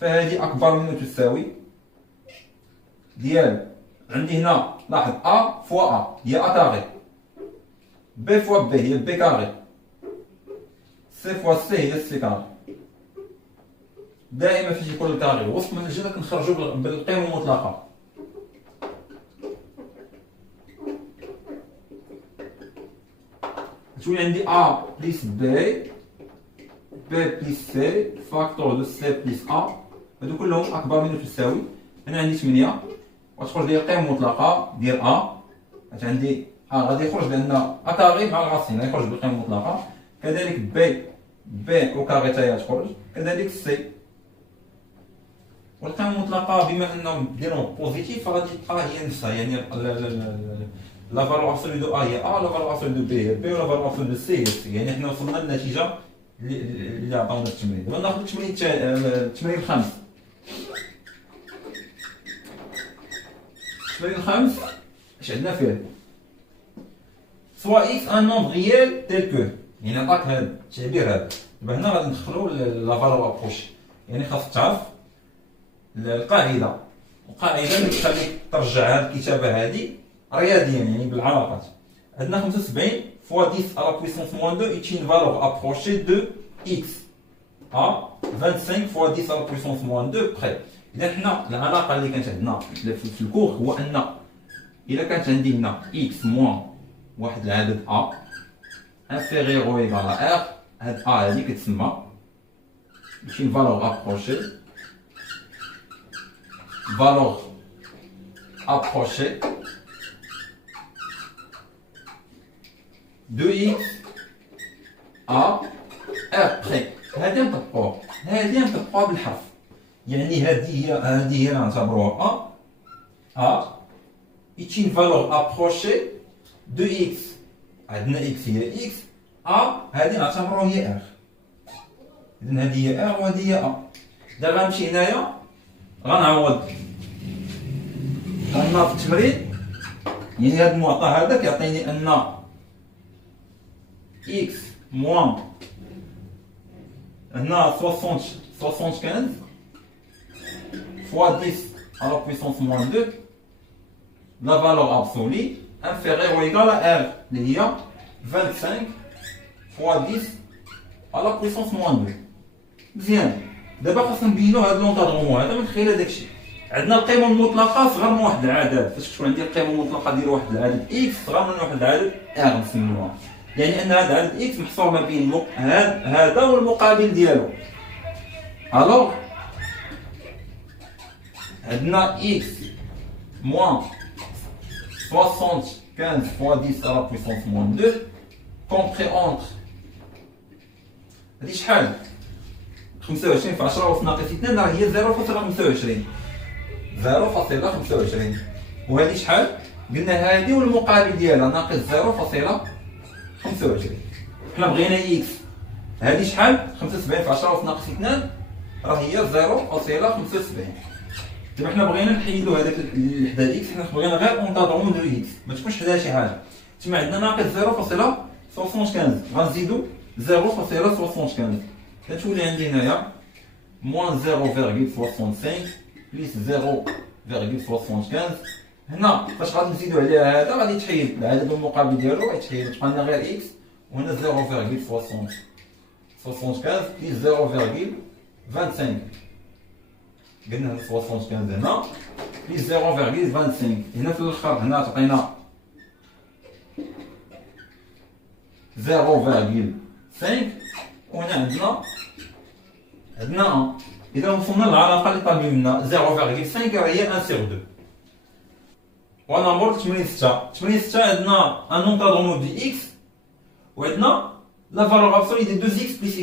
فهذه أكبر من أو تساوي ديال عندي هنا. لاحظ A فوا A هي A كاري، B فوا B هي B كاري، C فوا C هي C كاري. دائما فاش يكون الكاري وسط من الجهة كنخرجوا بالقيمة المطلقة. تولي عندي A بليس B B بليس C فاكتور دو C بليس A. هادو كلهم أكبر من أو تساوي. أنا عندي 8 وتخرج لي القيمة المطلقة ديال A. عندي غادي يخرج لأن A كاري مع الغاسين غيخرج بالقيمة المطلقة. كذلك B أو كاري حتى هي تخرج، كذلك C. والقيمة المطلقة بما أنهم ديالهم بوزيتيف فغادي تبقى هي نفسها، يعني لا فالور ابسولو دو A هي A، لا فالور ابسولو دو B هي B، ولا فالور ابسولو دو C هي C. يعني حنا وصلنا للنتيجة اللي عطاونا التمرين. دابا ناخذ التمرين الخامس. التمرين الخامس اش عندنا فيه؟ سوا إكس ان نومبر ريال تيل كو، يعني عطاك هذا التعبير هذا. دابا هنا غادي ندخلو لا فالور ابروشي، يعني خاصك تعرف القاعدة اللي تخليك ترجع هاد الكتابة هادي رياضيا، يعني بالعلاقات. عندنا 75 فوا 10 على بويسونس موان 2 est une valeur approchée de x à 25 فوا 10 على بويسونس موان 2 près. إذا حنا العلاقة اللي كانت عندنا في الكور هو أن إلا كانت عندي هنا x موان واحد العدد a inférieur ou égal à r، هاد a هادي كتسمى est une valeur approchée de x à r près. هادي نطبقوها بالحرف. يعني هذه هي نعتبروها ا est une valeur approchée de x. عندنا x هي x، a هذه نعتبروها هي r. إذن هذه هي r وهذه هي a. دابا غنمشي هنايا غنعوض أن في التمرين، يعني هذا المعطى هذا كيعطيني أن x موان هنا 75 fois 10 à la puissance moins 2 la valeur absolue inférieure ou égale à r اللي هي 25 fois 10 à la puissance moins 2. مزيان، دابا خاصنا نبينو هاد لونطادرومون هذا من خلال داكشي. عندنا القيمه المطلقه صغر من واحد العدد، فاش تكون عندي القيمه المطلقه ديال واحد العدد x صغر من واحد العدد r نسميوها، يعني ان هذا العدد x محصور ما بين هذا والمقابل ديالو. الوغ عندنا x moins 75 fois 10 à la puissance moins 2 compris entre هادي شحال؟ 25 في 10 أس ناقص 2 راه هي 0.25 وهذه شحال؟ قلنا هذه والمقابل ديالها ناقص 0.25. حنا بغينا اكس، هذه شحال؟ 75 في 10 أس ناقص 2 راه هي 0.75. دابا حنا بغينا نحيدو هذاك اللي حدا اكس، حنا بغينا غير اونطادرومون دو اكس، ما تكونش حدا شي حاجه. تما عندنا ناقص 0.75 غنزيدو 0.75 كتولي عندي هنايا موان 0.65 بليس 0.75. هنا فاش غادي نزيدو عليها هذا غادي يتحيد العدد المقابل ديالو، غيتحيد تبقى لنا غير اكس، وهنا 0.75 بليس 0.25 قلنا 75 هنا بليس 0.25 هنا في الاخر هنا تعطينا 0.5 وهنا عندنا 1. اذا وصلنا للعلاقه اللي طالبين منا 0.5 راه هي 1 sur 2. ونمبر تمرين 6 عندنا ان اونطادرومون دي اكس وعندنا لا فالور ابسولي دي 2 اكس بليس y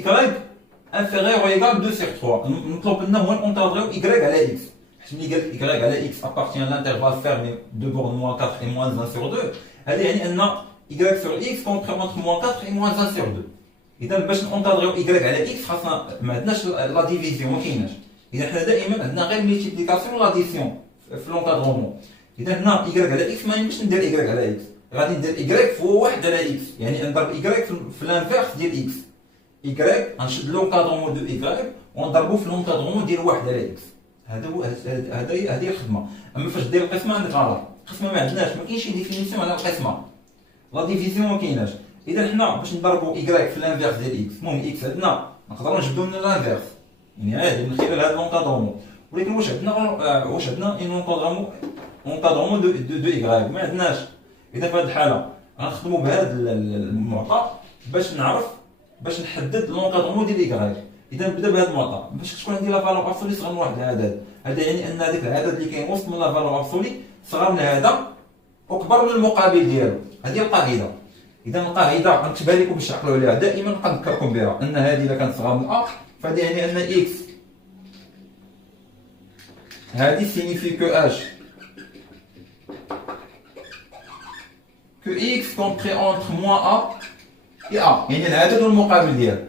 inférieur ou égal 2 sur 3. نطلب لنا هو نونطادريو y على x، حيت ملي قال y على x appartient à l'intervalle fermé de borne moins 4 et moins 1 sur 2 هذا يعني ان y sur x compris entre moins 4 et moins 1 sur 2. اذا باش نونطادريو y على x خاصنا ما عندناش لا ديفيزيون، ما كايناش. اذا حنا دائما عندنا غير ملتيبليكاسيون لاديسيون في لونطادرومون. اذا هنا y على x ما يمكنش ندير y على x، غادي ندير y فوق 1 على x، يعني نضرب y في الانفيرس ديال x. y غنشد لونطادرومون دو y ونضربو في لونطادرومون ديال 1 على x. هذا هي الخدمه. اما فاش دير القسمه عندك غلط، القسمه ما عندناش، ما كاينش شي ديفينيسيون على القسمه، لا ديفيزيون ما كايناش. اذا حنا باش نضربو y في الانفيرس ديال x، المهم x عندنا نقدروا نجبدو من الانفيرس، يعني عادي من خلال هذا لونطادرومون. ولكن واش عندنا اونطادرومون دو y ما عندناش. اذا في هذه الحاله غنخدموا بهذا المعطى باش نحدد لونطادرومون ديال y. اذا نبدا بهذا المعطى باش تكون عندي لا فالور ابسولي صغر من واحد العدد، هذا يعني ان هذاك العدد اللي كينوصل من لا فالور ابسولي صغر من هذا وكبر من المقابل ديالو. هذه القاعده. اذا القاعده غنكتبها لكم باش تعقلوا عليها، دائما نذكركم بها ان هذه اذا كانت صغر من ا فهذا يعني ان x هذه سينيفي كو x compris entre moins a et a، يعني العدد والمقابل ديالو.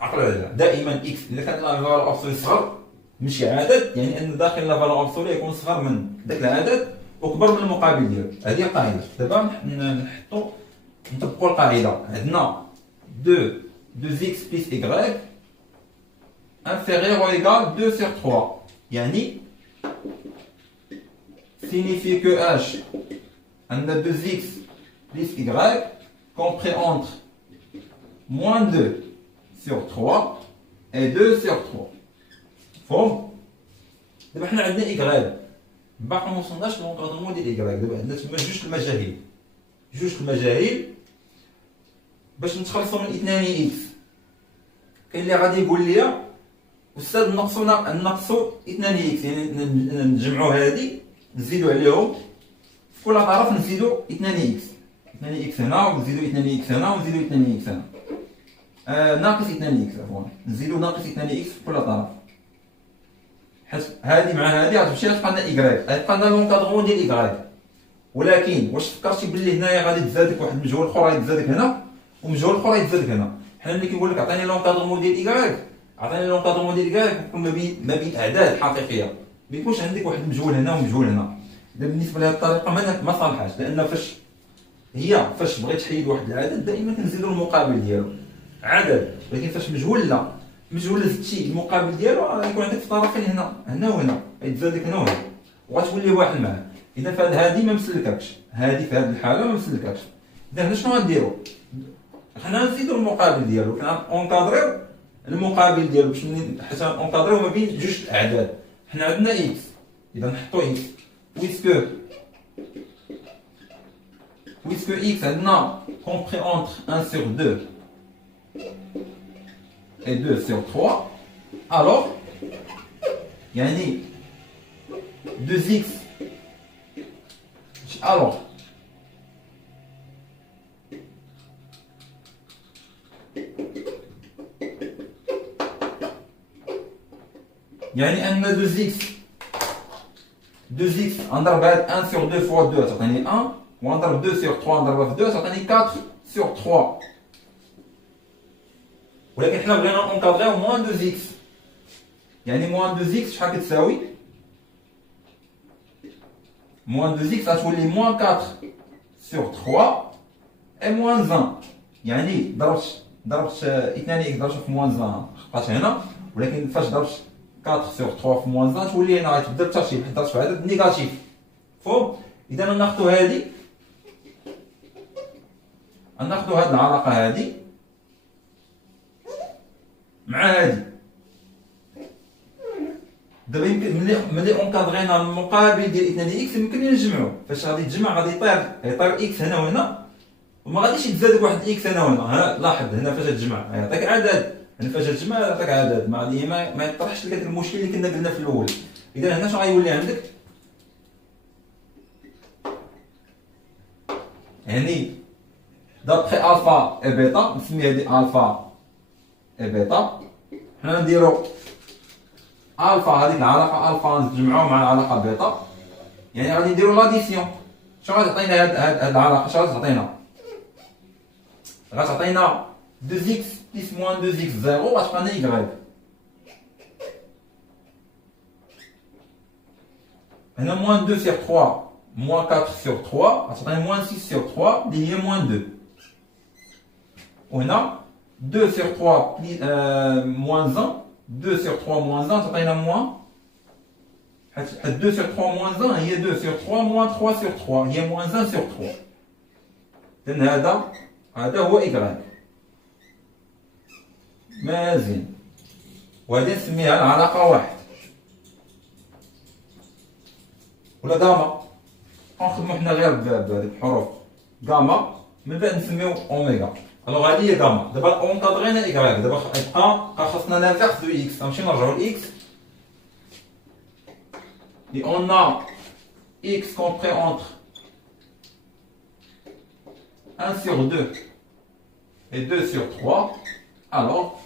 عقلوا عليها دائما x اذا كانت لا فالور ابسولي صغر من شي عدد، يعني ان داخل لا فالور ابسولي يكون صغر من ذاك العدد وكبر من المقابل ديالو. هذه القاعده. دابا نطبقوا القاعده. عندنا 2x plus y inférieur ou égal 2 sur 3، يعني signifie que h عندنا 2x plus y compris entre moins 2 sur 3 et 2 sur 3. فهم؟ دابا حنا عندنا y باقي ما وصلناش للونطادرومون ديال y. دابا عندنا تما جوج المجاهيل باش نتخلصوا من 2 x. كاين اللي غادي يقول لي استاذ نقصوا 2 x، يعني نجمعوا هذه نزيدوا عليهم في كل طرف نزيدوا 2 x هنا ونزيدوا 2 x هنا ونزيدوا 2 x هنا. ناقص 2 x عفوا، نزيدوا ناقص 2 x في كل طرف. حيت هادي مع هادي غتمشي غتبقى لنا إيكغيك، غيبقى لنا لونكادرمون ديال إيكغيك. ولكن واش فكرتي بلي هنايا غادي تزادك واحد المجهول اخر غيتزادك هنا ومجهول اخر غيتزادك هنا؟ حنا ملي كنقول لك عطيني لونكادرمون ديال إيكغيك، عطيني لونكادرمون ديال إيكغيك كيكون ما بين أعداد حقيقية، ما يكونش عندك واحد المجهول هنا ومجهول هنا. إذا بالنسبة لهاد الطريقة ما صالحاش، لأن فاش بغيت تحيد واحد العدد دائما كنزيدو المقابل ديالو عدد، ولكن فاش مجهول لا، مجهول زدتي المقابل ديالو غيكون عندك في طرفين هنا وهنا، غيتزادك هنا وهنا وغتولي واحد معاه. اذا فهاد هادي ما مسلككش، هادي في هاد الحاله ما مسلككش. اذا هنا شنو غنديرو؟ حنا نزيدو المقابل ديالو، كنونكادريو المقابل ديالو باش حتى اونكادريو ما بين جوج الاعداد. حنا عندنا اكس، اذا نحطو اكس puisque x عندنا compris entre 1 sur 2 et 2 sur 3, alors يعني 2x alors يعني أن 2x نضرب هاد 1 sur 2 fois 2 تعطيني 1 ونضرب 2 sur 3 نضربها في 2 تعطيني 4 sur 3. ولكن حنا بغينا نكادريو موان 2x، يعني موان 2x شحال كتساوي؟ موان 2x غتولي موان 4 sur 3 اي موان 1، يعني ضربت 2 x ضربت في موان 1 بقات هنا، ولكن فاش ضربت 4 sur 3 في موان 1 تولي هنا غتبدا الترتيب حيت ضربت في عدد نيجاتيف. فهم؟ اذا ناخذ هذه، ناخذ هذه العلاقه هذه مع هذه. دابا يمكن ملي اونكادرينا المقابل ديال 2 اكس يمكن نجمعو، فاش غادي تجمع غادي يطير اكس هنا وهنا وما غاديش يتزادك واحد اكس هنا وهنا. ها لاحظ هنا فاش تجمع يعطيك عدد، هنا فاش تجمع يعطيك عدد، ما يطرحش لك المشكل اللي كنا قلنا في الاول. اذا هنا شنو غيولي عندك؟ يعني دابخي الفا اي بيتا، نسمي هذه الفا اي بيتا. حنا نديرو الفا هذيك العلاقه الفا نجمعوها مع العلاقه بيتا، يعني غادي نديرو لاديسيون. شنو غتعطينا هاد العلاقه؟ شنو غتعطينا؟ غتعطينا 2x بلس موان 2x 0 غتبقى لنا y. هنا موان 2 sur 3 موان 4 sur 3 غتعطينا موان 6 sur 3 اللي هي موان 2. وهنا 2 sur 3 موان 1، 2 sur 3 موان 1 تعطينا موان، حيت 2 sur 3 موان 1 هي 2 sur 3 موان 3 sur 3 هي موان 1 sur 3. إذن هذا هو إكغيك. مزيان، وهذه نسميها العلاقة واحد ولا غاما. غنخدمو حنا غير بهذيك الحروف غاما، من بعد نسميو أوميغا. الوغ هذه هي غاما. دابا اونكادرينا إكغيك، دابا يبقى خاصنا لانفيرس دو إكس. غنمشيو نرجعو لإكس et on a x compris entre 1 sur 2 et 2 sur 3, alors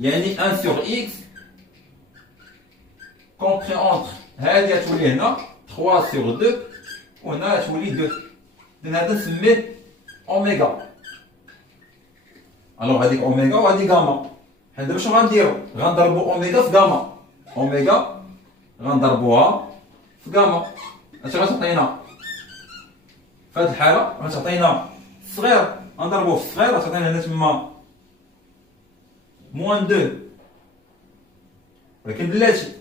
يعني 1 sur x compris entre هذه تولي هنا 3 sur 2 وهنا تولي 2. إذن هذا نسميه أوميغا. alors هذيك أوميغا وهذه غاما. حنا دابا شنو غنديرو؟ غنضربو اوميغا في غاما. اوميغا غنضربوها في غاما. اش غتعطينا؟ في هذه الحاله غتعطينا الصغير، غنضربوه في الصغير غتعطينا هنا تما موان 2. ولكن بلاتي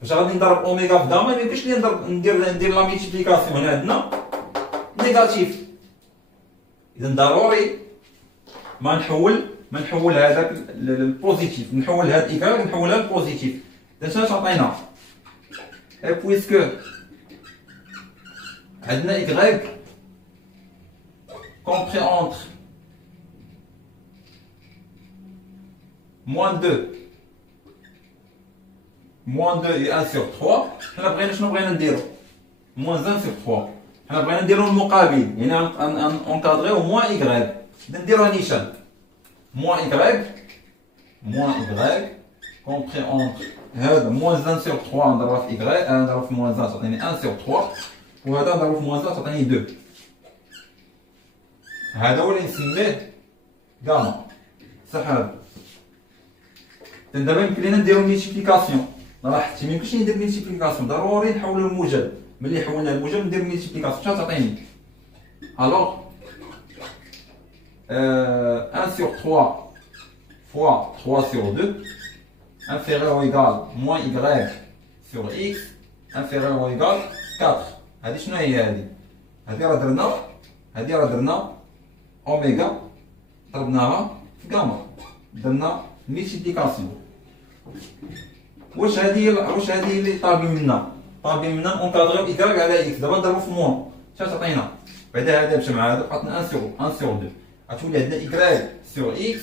فاش غادي نضرب اوميغا في غاما ميمكنش لي ندير لا ميتيبليكاسيون. هنا عندنا نيجاتيف، اذا ضروري ما نحول هذاك للبوزيتيف، نحول هاد إيكغيك نحولها للبوزيتيف. إذا شنو تعطينا؟ إي بويسكو عندنا إيكغيك كومبري أونتر موان 2 et 1 sur 3. حنا بغينا شنو بغينا نديرو؟ موان 1 sur 3. حنا بغينا نديرو المقابل، يعني اونكادريو موان إيكغيك. إذا نديروها نيشان موان إيكغيك moins y compris entre هذا moins 1 sur 3 نضربها في y نضرب في moins 1 تعطيني 1 sur 3 وهذا نضرب في moins 1 تعطيني 2. هذا هو اللي نسميه غاما صح. هذا دابا يمكن لينا نديرو ميلتيبليكاسيون. لاحظتي ميمكنش ندير ميلتيبليكاسيون، ضروري نحولو للموجب. ملي حولنا للموجب ندير ميلتيبليكاسيون. شنو تعطيني؟ الوغ 1 sur 3 fois 3 sur 2 inférieur ou égal moins y sur x inférieur ou égal 4. هذه شنو هي هذه؟ هذه راه درنا اوميغا ضربناها في غاما درنا ميلتيبليكاسيون. واش هذه اللي طالبين منا اونكادريو y على x. دابا نضربو في موان شنو تعطينا؟ بعدا هذا مشى مع هذا عطنا 1 sur 2 غتولي عندنا y sur x.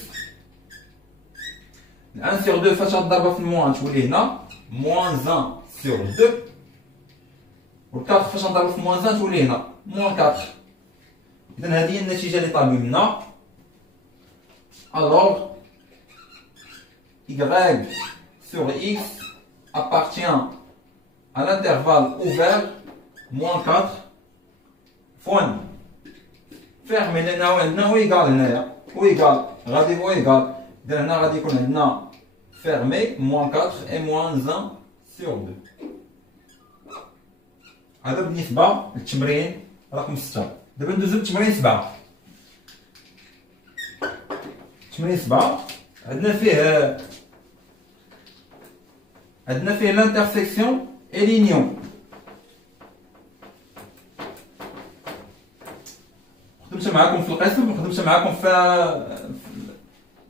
1 sur 2 فاش غضربها في الموان تولي هنا moins 1 sur 2 و 4 فاش نضربها في moins 1 تولي هنا moins 4. إذا هذه هي النتيجة اللي طالبين منا. alors y sur x appartient à l'intervalle ouvert moins 4 fois fermé لأن عندنا هو إيكال هنايا هو إيكال غادي هو إيكال. إذا هنا غادي يكون عندنا fermé moins 4 et moins 1 sur 2. هذا بالنسبة للتمرين رقم 6. دابا ندوزو للتمرين 7. تمرين 7 عندنا فيه لانترسيكسيون اي لينيون. خدمت معاكم في القسم وخدمت معاكم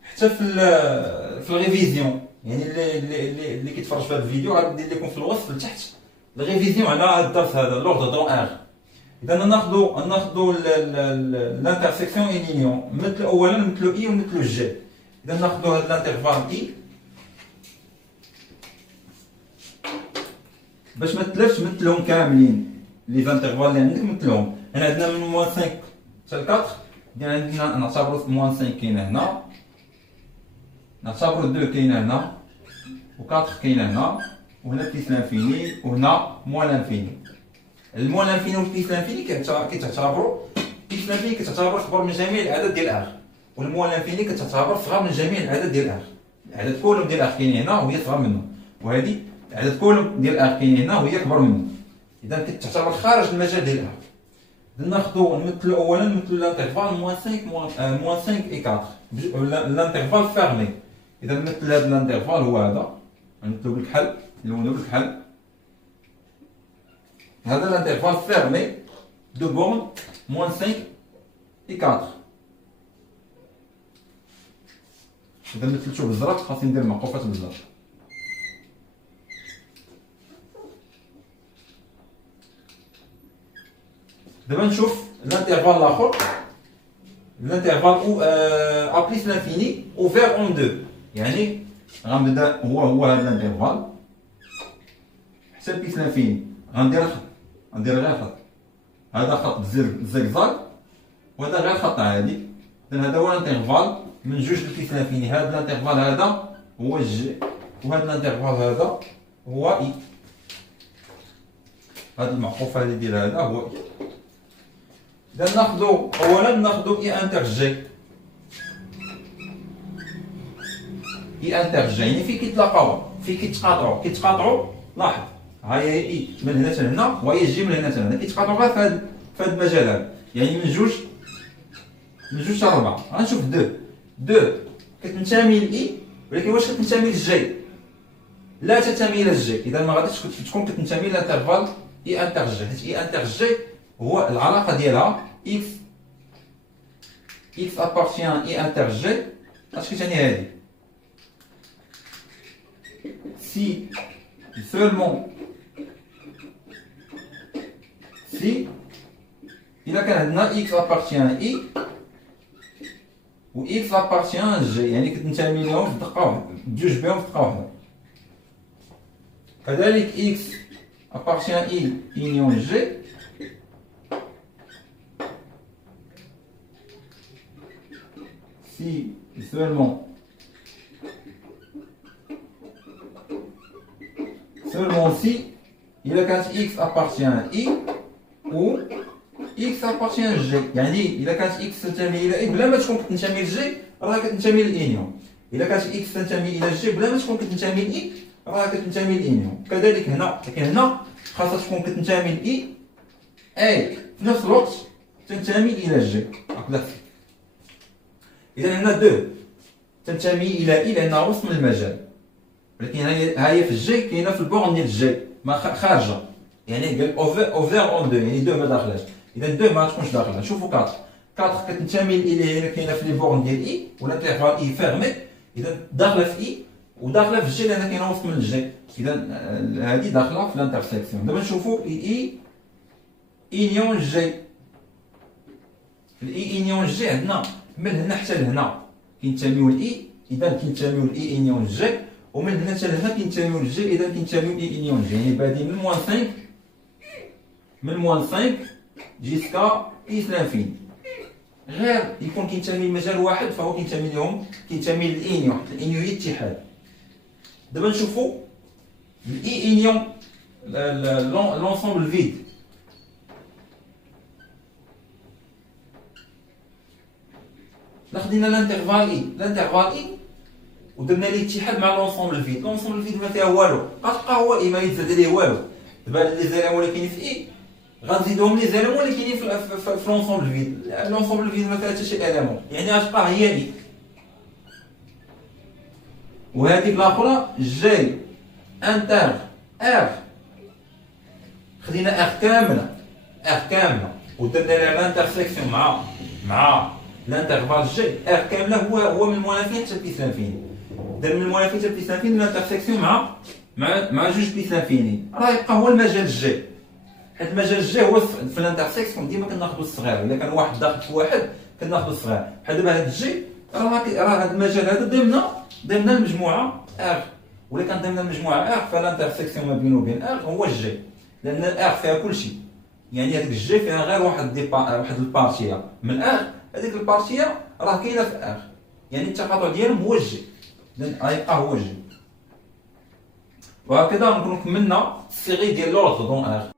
حتى في الريفيزيون. يعني اللي كيتفرج في هذا الفيديو غادي ندير لكم في الوصف لتحت الريفيزيون على هذا الدرس هذا لوغ دون ار. اذا ناخذوا لانترسيكسيون اي لينيون مثل اولا مثل اي ومثل جي. اذا ناخذوا هذا الانترفال اي باش ما تلفش مثلهم كاملين لي زانترفال اللي عندك مثلهم. هنا عندنا من موان 5 حتى ل 4 عندنا نعتبروا موان 5 كاينه هنا، نعتبروا 2 كاينه هنا و 4 كاينه هنا وهنا بليس لانفيني وهنا موان لانفيني. الموان لانفيني والبليس لانفيني كتعتبروا بليس لانفيني كتعتبر اكبر من جميع الاعداد ديال ار، والموان لانفيني كتعتبر صغر من جميع الاعداد ديال ار. الاعداد كلهم ديال ار كاينين هنا وهي صغر منه، وهذه الاعداد كلهم ديال ار كاينين هنا وهي كبر منه. اذا كتعتبر خارج المجال ديال ار. ناخذوا نمثلوا اولا نمثلوا الانترفال موان 5 اي 4 الانترفال فيرمي. اذا نمثل هذا الانترفال هو هذا نمثلوا بالكحل نلونوا بالكحل. هذا الانترفال فيرمي دو بورن موان 5 اي 4. اذا مثلتوه بالزرق خاصني ندير معقوفات بالزرق. دابا نشوف الانترفال الاخر، الانترفال ا بليس لانفيني اوفير اون دو. يعني غنبدا هو هذا الانترفال حتى بليس لانفيني غندير خط، غندير غير خط. هذا خط زيكزاك وهذا غير خط عادي. اذا هذا هو الانترفال من جوج لبليس لانفيني. هذا الانترفال هذا هو جي وهذا الانترفال هذا هو اي. هذه المعقوفه اللي ديال هذا هو اي. إذا ناخذو أولا ناخذو إي انتر جي. إي انتر جي يعني فين كيتلاقاو فين كيتقاطعو. لاحظ ها هي إي من هنا حتى هنا وهي جي من هنا حتى هنا كيتقاطعو غير في هذا المجال هذا. يعني من جوج حتى 4. غنشوف دو كتنتمي لإي ولكن واش كتنتمي للجي؟ لا تنتمي للجي. إذا ما غاديش تكون كتنتمي لانترفال إي انتر جي، حيت إي انتر جي هو العلاقة ديالها x appartient I inter G. اش كتعني هادي؟ si seulement si إلا كان عندنا x appartient I و x appartient G يعني كتنتمي لهم في دقة واحدة، بجوج بهم في دقة واحدة. كذلك x appartient I union G si seulement seulement si إلا كانت x appartient à i و x appartient à g. يعني إلا كانت x تنتمي إلى i بلا ما تكون كتنتمي ل g راه كتنتمي للإنيون. إلا كانت x تنتمي إلى g بلا ما تكون كتنتمي ل i راه كتنتمي للإنيون. كذلك هنا، لكن هنا خاصها تكون كتنتمي ل i أي في نفس الوقت تنتمي إلى g. هكذا. إذا هنا دو تنتمي إلى i لأنها وسط من المجال، ولكن ها هي في الجي كاينه في البورن ديال الجي ما خارجه، يعني قال اوفر اون دو، يعني دو ما داخلاش. اذا دو ما تكونش داخله. شوفوا 4 كتنتمي الى كاينه في لي بورن ديال اي ولا تيرفال اي فيرمي، اذا داخله في اي وداخله في الجي لان كاينه وسط من الجي. اذا هذه داخله في الانترسيكسيون. دابا نشوفوا اي انيون جي. الاي انيون جي عندنا من هنا حتى لهنا كينتميو لاي، اذا كينتميو لاي انيون جي، ومن هنا حتى لهنا كينتميو للجي، اذا كينتميو لاي انيون جي. يعني بادي من موان 5 من موان 5 جيسكا ايس لانفين. غير يكون كينتمي لمجال واحد فهو كينتمي لهم، كينتمي للانيون. الانيون هي اتحاد. دابا نشوفوا الاي انيون لونسومبل فيد. لا خدينا لانترفال اي ودرنا ليه اتحاد مع لونسومبل فيد. لونسومبل فيد ما فيها والو، غتبقى هو اي ما يتزاد عليه والو. دابا لي زيريمون اللي كاينين في اي غنزيدوهم لي زيريمون اللي كاينين في لونسومبل فيد. لونسومبل فيد ما فيها حتى شي اليمون، يعني غتبقى هي اي. وهذيك الاخرى جي انتر ار، خدينا ار كامله ودرنا لها لانترسيكسيون مع الانترفال جي. ار كامله هو من المنافين حتى بيس لانفيني. دار من المنافين حتى بيس لانفيني لانترسيكسيون مع جوج بيس لانفيني، راه يبقى هو المجال جي. حيت المجال جي هو في الانترسيكسيون ديما كناخذوا الصغير. الا كان واحد داخل في واحد كناخذوا الصغير. بحال دابا هذا الجي راه هذا المجال هذا ضمن المجموعه ار، ولا كان ضمن المجموعه ار فالانترسيكسيون ما بينه وبين ار هو الجي، لان الار فيها كلشي. يعني هذيك الجي فيها غير واحد البارتيه من ار، هذيك البارتيه راه كاينه في ار، يعني التقاطع ديالهم هو الجي، غيبقى هو الجي. وهكذا نكونوا كملنا السيري ديال لوردر دون ار.